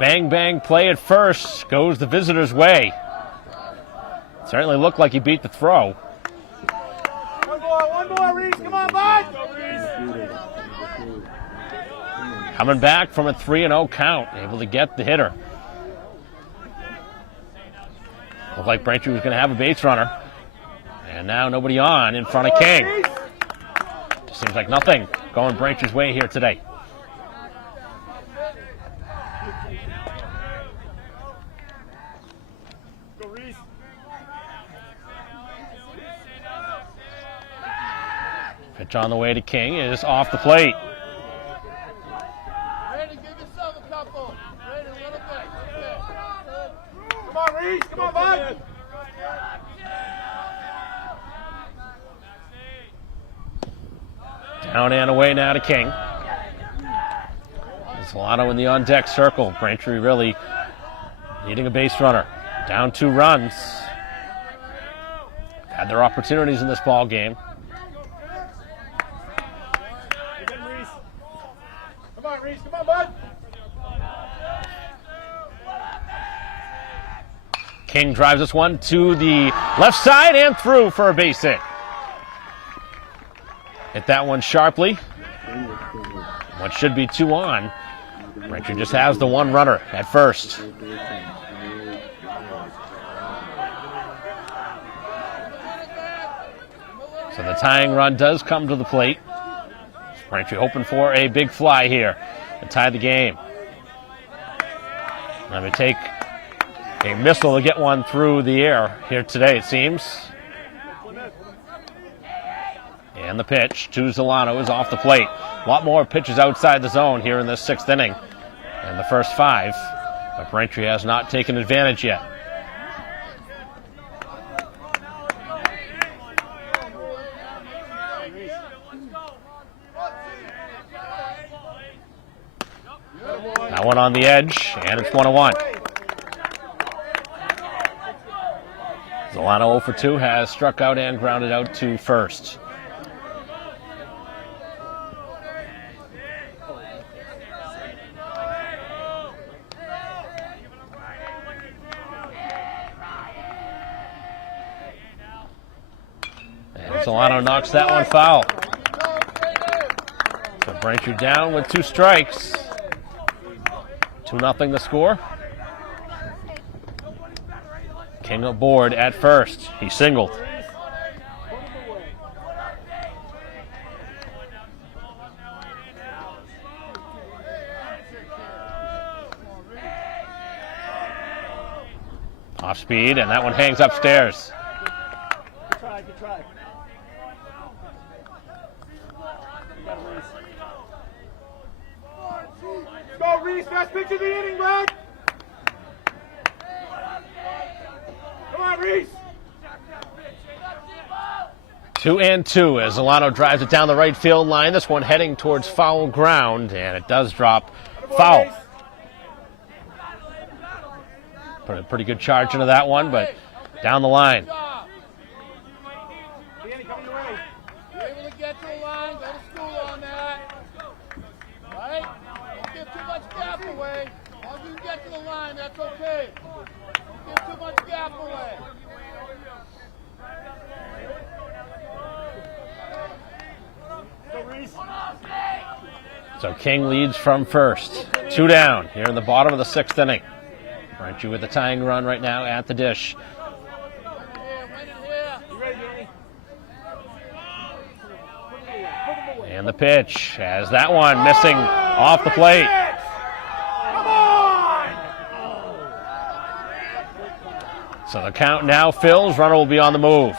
Bang, bang play at first. Goes the visitor's way. Certainly looked like he beat the throw. One more, Reese. Come on, bud. Coming back from a 3-0 count. Able to get the hitter. Looked like Braintree was going to have a base runner. And now nobody on in front of King. Just seems like nothing going Braintree's way here today. Pitch on the way to King is off the plate. Come on, Reese. Come on, bud. Down and away now to King. Solano in the on-deck circle. Braintree really needing a base runner. Down 2 runs. Had their opportunities in this ball game. Come on, Reese. Come on, bud. King drives this one to the left side and through for a base hit. Hit that one sharply. What should be 2 on. Braintree just has the 1 runner at first. So the tying run does come to the plate. Braintree hoping for a big fly here to tie the game. Let me take a missile to get one through the air here today, it seems. And the pitch to Solano is off the plate. A lot more pitches outside the zone here in this 6th inning. And the first 5, but Braintree has not taken advantage yet. That one on the edge, and it's 1-1. Solano 0 for 2 has struck out and grounded out to first. And Solano knocks that one foul. So Braintree down with 2 strikes. 2-0 the score. King aboard at first. He singled. Off speed, and that one hangs upstairs. Good try, good try. You got Reese. Let's go, Reese. Last pitch of the inning, bud. Come on, Reese. 2-2 as Zolano drives it down the right field line. This one heading towards foul ground, and it does drop foul. Put a pretty good charge into that one, but down the line. Danny, coming your way. You're able to get to the line, go to school on that. Right? Don't give too much gap away. As long as you can get to the line, that's okay. Don't give too much gap away. So King leads from first. 2 down here in the bottom of the 6th inning. Braintree with the tying run right now at the dish. And the pitch as that one missing off the plate. Come on! So the count now fills. Runner will be on the move.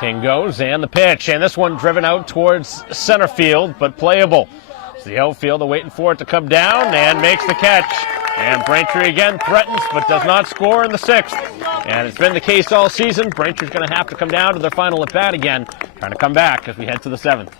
King goes, and the pitch, and this one driven out towards center field, but playable. So the outfielder waiting for it to come down and makes the catch. And Braintree again threatens, but does not score in the 6th. And it's been the case all season. Braintree's going to have to come down to their final at bat again, trying to come back as we head to the 7th.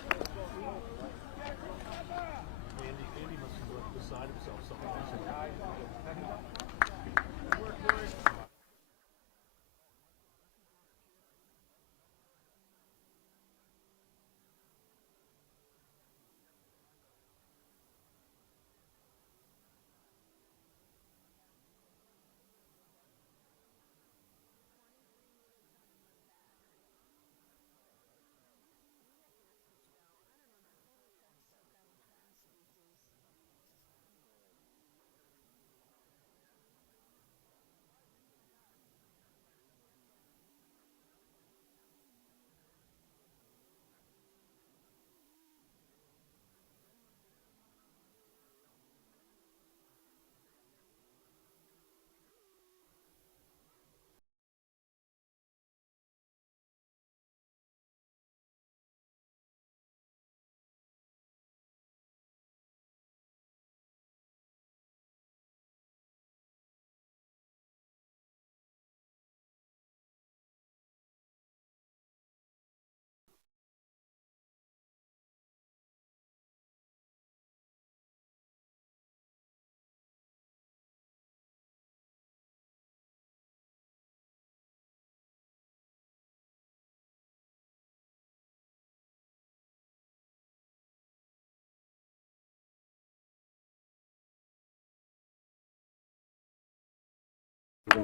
Go,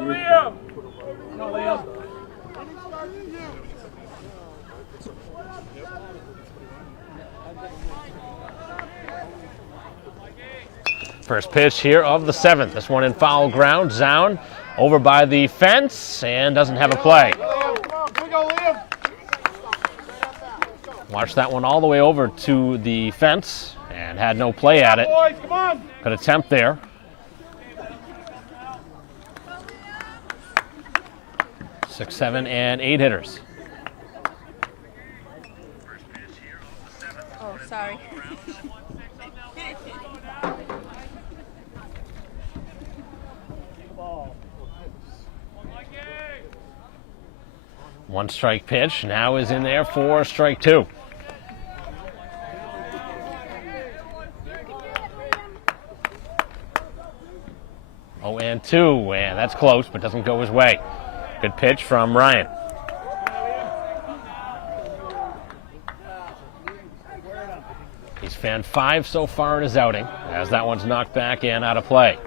Liam! Go, Liam. First pitch here of the 7th. This one in foul ground. Zown over by the fence and doesn't have a play. Watched that one all the way over to the fence and had no play at it. Boys, come on! Good attempt there. 6, 7, and 8 hitters. Oh, sorry. One strike pitch now is in there for strike 2. Oh, and 2, and that's close, but doesn't go his way. Good pitch from Ryan. He's fanned 5 so far in his outing, as that one's knocked back and out of play.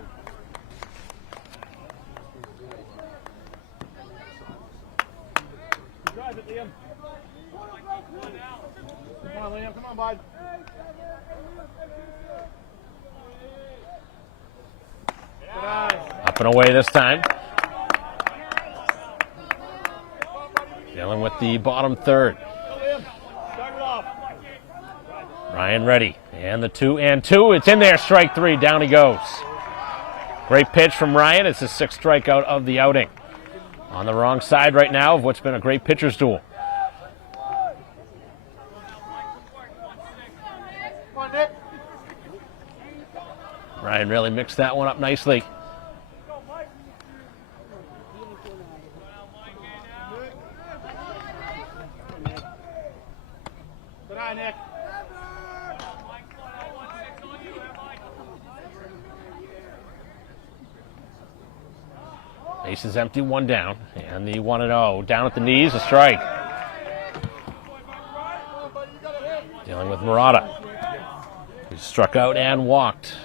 on, Liam. Come on, bud. Good eye. Up and away this time. Dealing with the bottom third. Start it off. Ryan ready. And the 2-2. It's in there. Strike three. Down he goes. Great pitch from Ryan. It's his sixth strikeout of the outing. On the wrong side right now of what's been a great pitcher's duel. Come on, Nick. Ryan really mixed that one up nicely. Good eye, Nick. Base is empty, one down. And the 1-0 down at the knees, a strike. Dealing with Murata. He struck out and walked.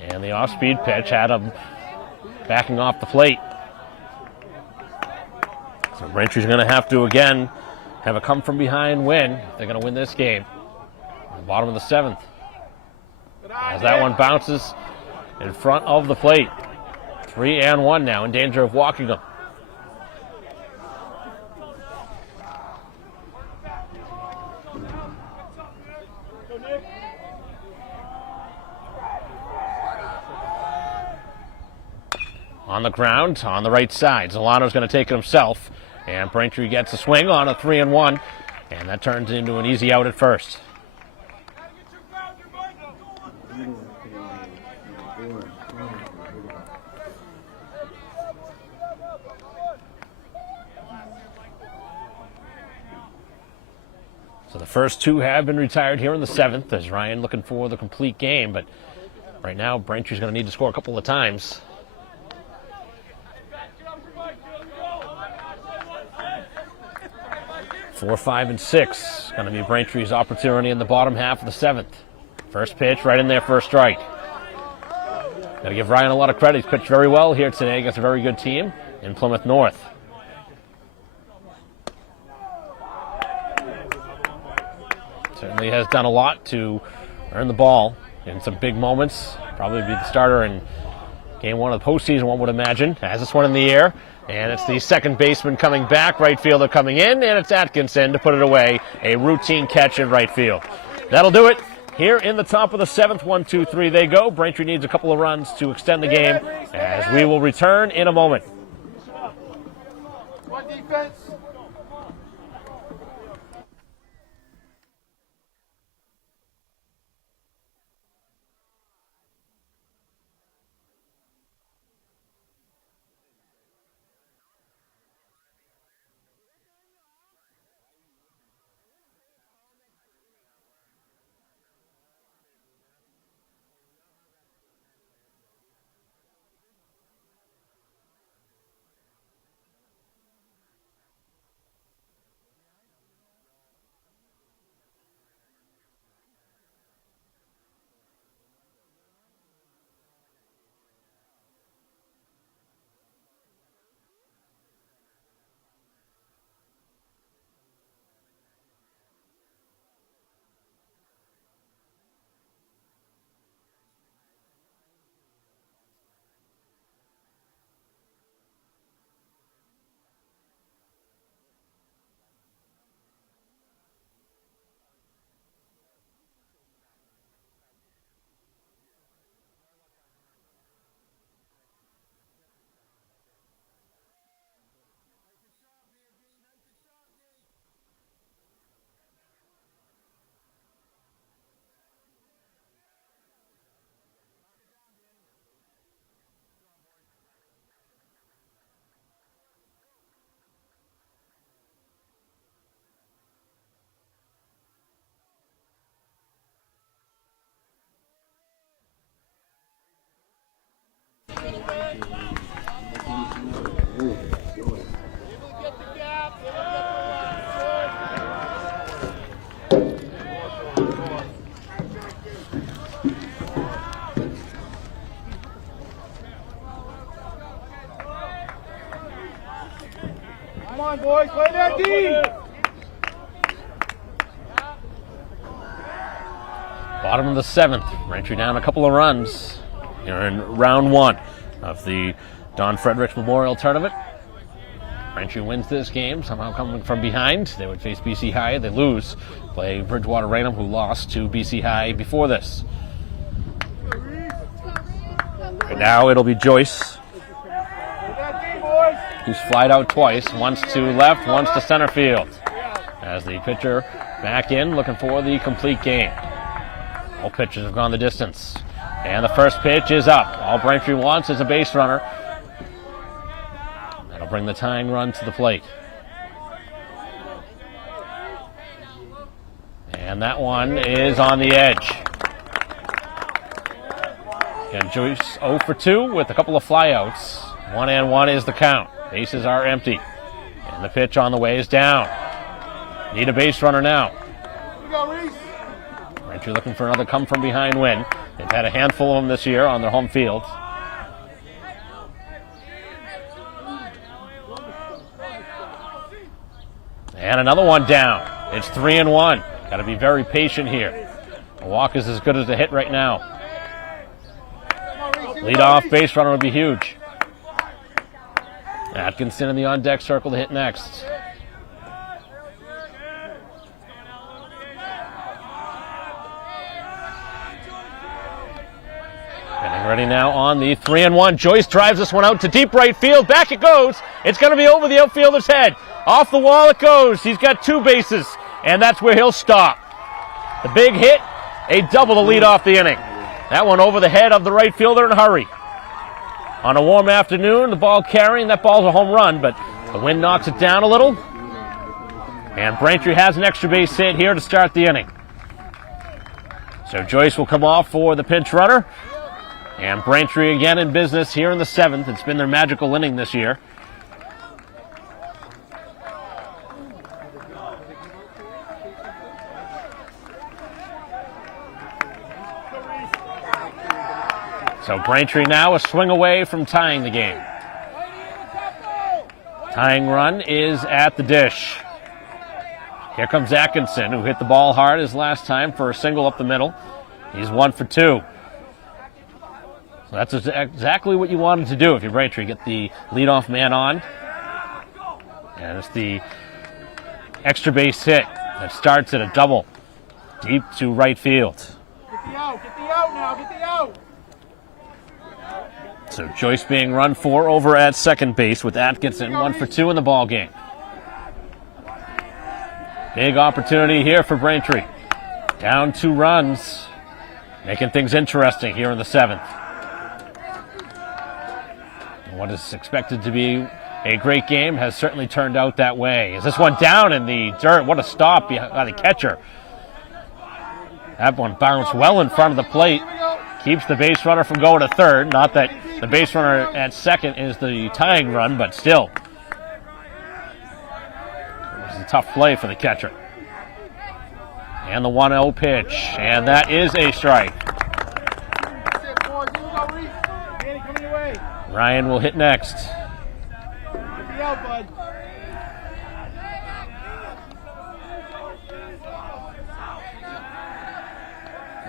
And the off-speed pitch had him backing off the plate. So Braintree's going to have to, again, have a come-from-behind win if they're going to win this game. The bottom of the seventh. As that one bounces in front of the plate. 3-1 now, in danger of walking them. On the ground, on the right side. Zolano's going to take it himself. And Braintree gets a swing on a 3-1. And that turns into an easy out at first. So the first two have been retired here in the seventh, as Ryan looking for the complete game. But right now, Braintree's going to need to score a couple of times. 4, 5, and 6. Going to be Braintree's opportunity in the bottom half of the seventh. First pitch right in there for a strike. Got to give Ryan a lot of credit. He's pitched very well here today against a very good team in Plymouth North. Certainly has done a lot to earn the ball in some big moments. Probably be the starter in game one of the postseason, one would imagine. Has this one in the air. And it's the second baseman coming back, right fielder coming in, and it's Atkinson to put it away. A routine catch in right field. That'll do it. Here in the top of the seventh, 1, 2, 3 they go. Braintree needs a couple of runs to extend the game, as we will return in a moment. Come on, defense. Bottom of the 7th. Braintree down a couple of runs here in round 1 of the Don Frederick Memorial Tournament. Braintree wins this game, somehow coming from behind. They would face BC High. They lose. Play Bridgewater Raynham, who lost to BC High before this. Right now it'll be Joyce, who's flied out twice, once to left, once to center field. As the pitcher back in, looking for the complete game. All pitchers have gone the distance. And the first pitch is up. All Braintree wants is a base runner. That'll bring the tying run to the plate. And that one is on the edge. And Joyce 0 for 2 with a couple of flyouts. 1-1 is the count. Bases are empty. And the pitch on the way is down. Need a base runner now. Braintree looking for another come-from-behind win. They've had a handful of them this year on their home field. And another one down. It's 3-1. Got to be very patient here. A walk is as good as a hit right now. Lead-off base runner would be huge. Atkinson in the on-deck circle to hit next. Getting ready now on the 3-1. Joyce drives this one out to deep right field. Back it goes. It's going to be over the outfielder's head. Off the wall it goes. He's got 2 bases, and that's where he'll stop. The big hit, a double to lead off the inning. That one over the head of the right fielder in a hurry. On a warm afternoon, the ball carrying, that ball's a home run, but the wind knocks it down a little. And Braintree has an extra base hit here to start the inning. So Joyce will come off for the pinch runner. And Braintree again in business here in the 7th. It's been their magical inning this year. So Braintree now a swing away from tying the game. Tying run is at the dish. Here comes Atkinson, who hit the ball hard his last time for a single up the middle. He's 1 for 2. So that's exactly what you wanted to do if you're Braintree. Get the leadoff man on. And it's the extra base hit that starts at a double deep to right field. Get the out now, get the out. So Joyce being run for over at second base with Atkinson 1 for 2 in the ball game. Big opportunity here for Braintree. Down 2 runs, making things interesting here in the 7th. What is expected to be a great game has certainly turned out that way. Is this one down in the dirt? What a stop by the catcher. That one bounced well in front of the plate. Keeps the base runner from going to third. Not that the base runner at second is the tying run, but still. It was a tough play for the catcher. And the 1-0 pitch. And that is a strike. Ryan will hit next. Get out, bud.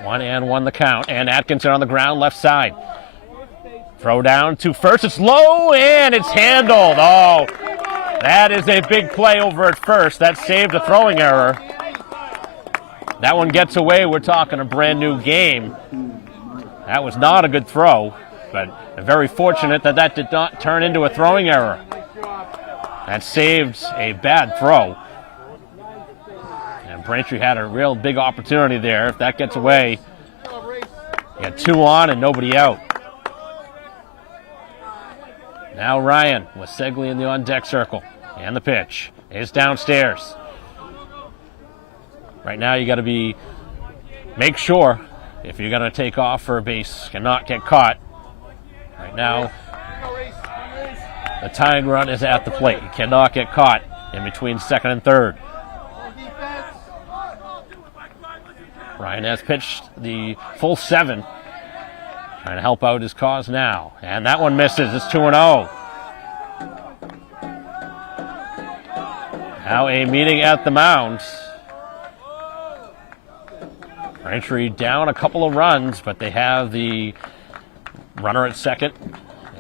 One and one the count, and Atkinson on the ground, left side. Throw down to first, it's low, and it's handled. Oh, that is a big play over at first. That saved a throwing error. That one gets away. We're talking a brand new game. That was not a good throw, but very fortunate that that did not turn into a throwing error. That saved a bad throw. And Braintree had a real big opportunity there. If that gets away, you got 2 on and nobody out. Now Ryan with Segley in the on-deck circle. And the pitch is downstairs. Right now you got to make sure if you're going to take off for a base, cannot get caught. Right now, the tying run is at the plate. You cannot get caught in between second and third. Ryan has pitched the full 7. Trying to help out his cause now. And that one misses. It's 2-0. Now a meeting at the mound. Braintree down a couple of runs, but they have the runner at second.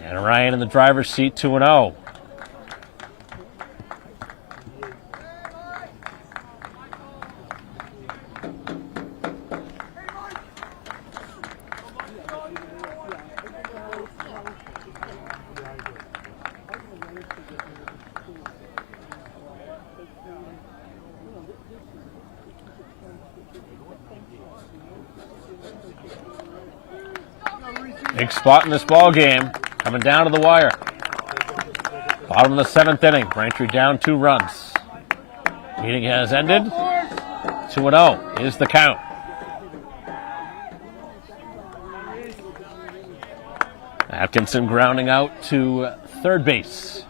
And Ryan in the driver's seat, 2-0. Big spot in this ball game, coming down to the wire. Bottom of the 7th inning, Braintree down 2 runs. Meeting has ended. 2-0 is the count. Atkinson grounding out to third base.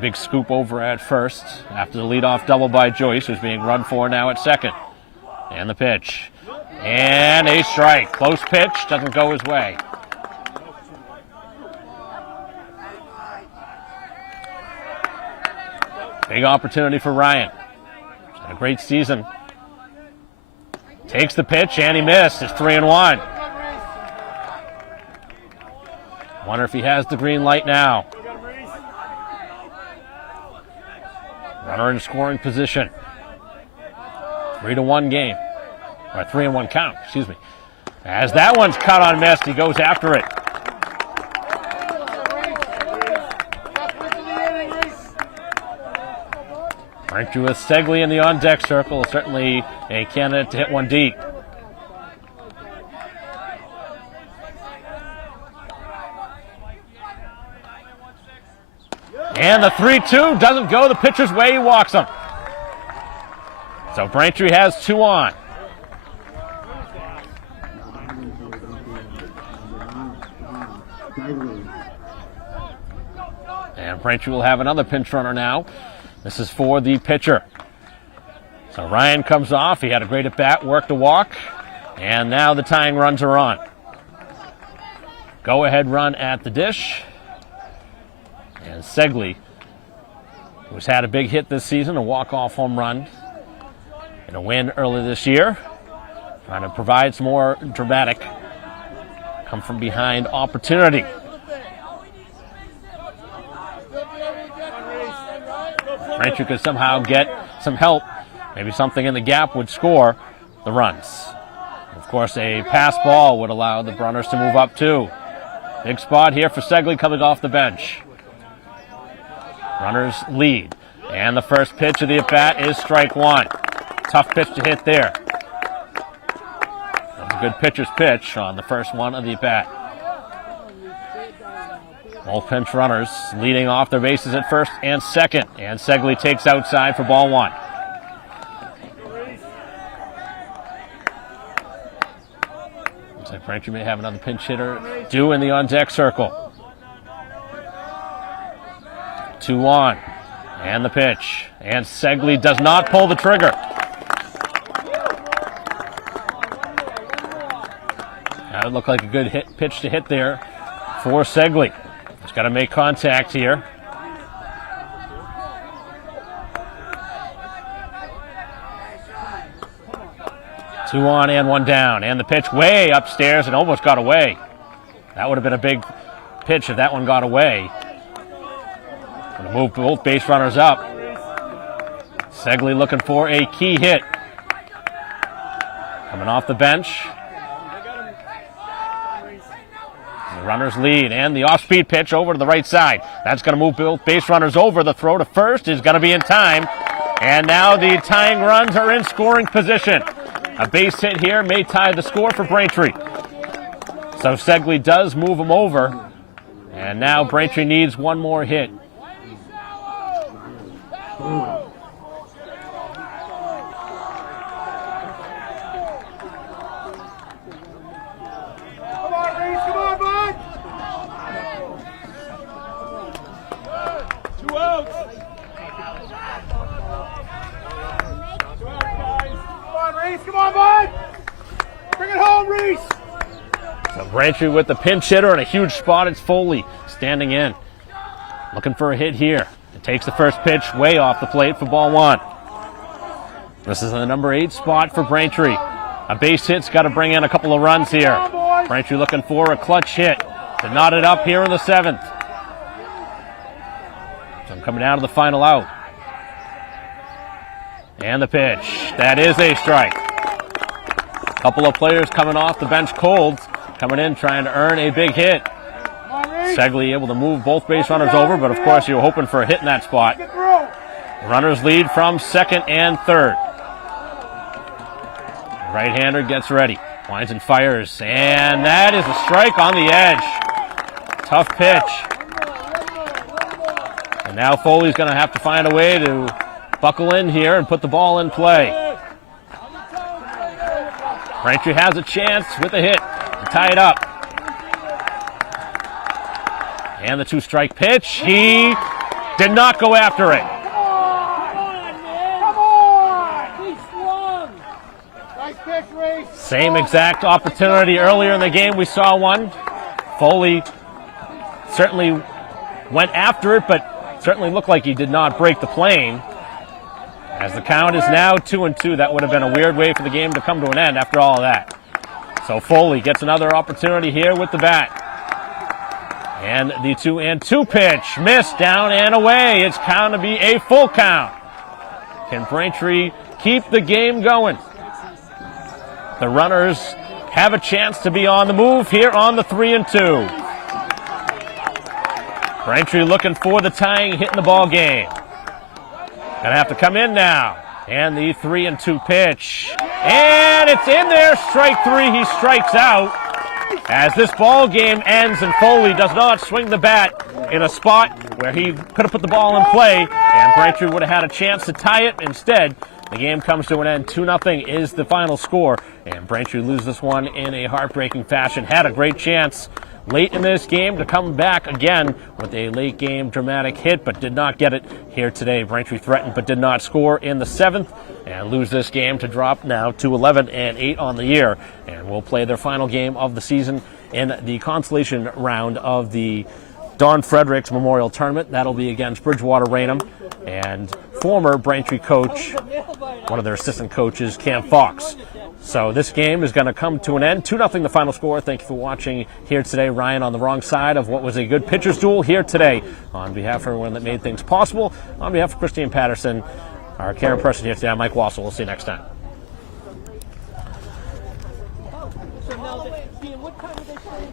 Big scoop over at first after the leadoff double by Joyce, who's being run for now at second. And the pitch. And a strike. Close pitch, doesn't go his way. Big opportunity for Ryan. He's had a great season. Takes the pitch and he missed. It's 3-1. Wonder if he has the green light now. Runner in scoring position. 3-1 game. Or 3-1 count, excuse me. As that one's cut on missed, he goes after it. Braintree with Segley in the on-deck circle. Certainly a candidate to hit one deep. And the 3-2 doesn't go the pitcher's way. He walks him. So Braintree has 2 on. And Braintree will have another pinch runner now. This is for the pitcher. So Ryan comes off. He had a great at-bat, worked a walk. And now the tying runs are on. Go-ahead run at the dish. And Segley, who's had a big hit this season, a walk-off home run, and a win early this year. Trying to provide some more dramatic come-from-behind opportunity. Braintree could somehow get some help. Maybe something in the gap would score the runs. Of course, a pass ball would allow the runners to move up too. Big spot here for Segley coming off the bench. Runners lead. And the first pitch of the at-bat is strike 1. Tough pitch to hit there. That's a good pitcher's pitch on the first one of the at-bat. Both pinch runners leading off their bases at first and second. And Segley takes outside for ball 1. Looks like Braintree may have another pinch hitter due in the on-deck circle. 2 on. And the pitch. And Segley does not pull the trigger. That would look like a good pitch to hit there for Segley. He's got to make contact here. Two on and 1 down. And the pitch way upstairs and almost got away. That would have been a big pitch if that one got away. Going to move both base runners up. Segley looking for a key hit. Coming off the bench. The runners lead, and the off-speed pitch over to the right side. That's going to move both base runners over. The throw to first is going to be in time. And now the tying runs are in scoring position. A base hit here may tie the score for Braintree. So Segley does move him over. And now Braintree needs one more hit. Braintree with the pinch hitter and a huge spot. It's Foley standing in. Looking for a hit here. It takes the first pitch way off the plate for ball 1. This is the number 8 spot for Braintree. A base hit's got to bring in a couple of runs here. Braintree looking for a clutch hit to knot it up here in the 7th. So I'm coming down to the final out. And the pitch. That is a strike. A couple of players coming off the bench cold, coming in trying to earn a big hit. Segley able to move both base runners over, but of course you were hoping for a hit in that spot. Runners lead from 2nd and 3rd. Right-hander gets ready. Winds and fires, and that is a strike on the edge. Tough pitch. And now Foley's going to have to find a way to buckle in here and put the ball in play. Braintree has a chance with a hit to tie it up. And the 2-strike pitch. He did not go after it. Same exact opportunity earlier in the game. We saw one. Foley certainly went after it, but certainly looked like he did not break the plane. As the count is now 2-2, that would have been a weird way for the game to come to an end after all of that. So Foley gets another opportunity here with the bat. And the 2-2 pitch, missed, down and away. It's going to be a full count. Can Braintree keep the game going? The runners have a chance to be on the move here on the 3-2. Braintree looking for the tying hit in the ball game. Gonna have to come in now. And the 3-2 pitch. And it's in there, strike 3. He strikes out. As this ball game ends and Foley does not swing the bat in a spot where he could have put the ball in play, and Braintree would have had a chance to tie it. Instead, the game comes to an end. 2-0 is the final score, and Braintree loses this one in a heartbreaking fashion. Had a great chance late in this game to come back again with a late game dramatic hit, but did not get it here today. Braintree threatened but did not score in the 7th and lose this game to drop now to 11-8 on the year, and will play their final game of the season in the consolation round of the Don Fredericks Memorial Tournament. That'll be against Bridgewater Raynham and former Braintree coach, one of their assistant coaches, Cam Fox. So this game is going to come to an end. 2-0 the final score. Thank you for watching here today. Ryan on the wrong side of what was a good pitcher's duel here today. On behalf of everyone that made things possible, on behalf of Christine Patterson, our camera person here today, I'm Mike Wassel. We'll see you next time. So now, what time are they playing?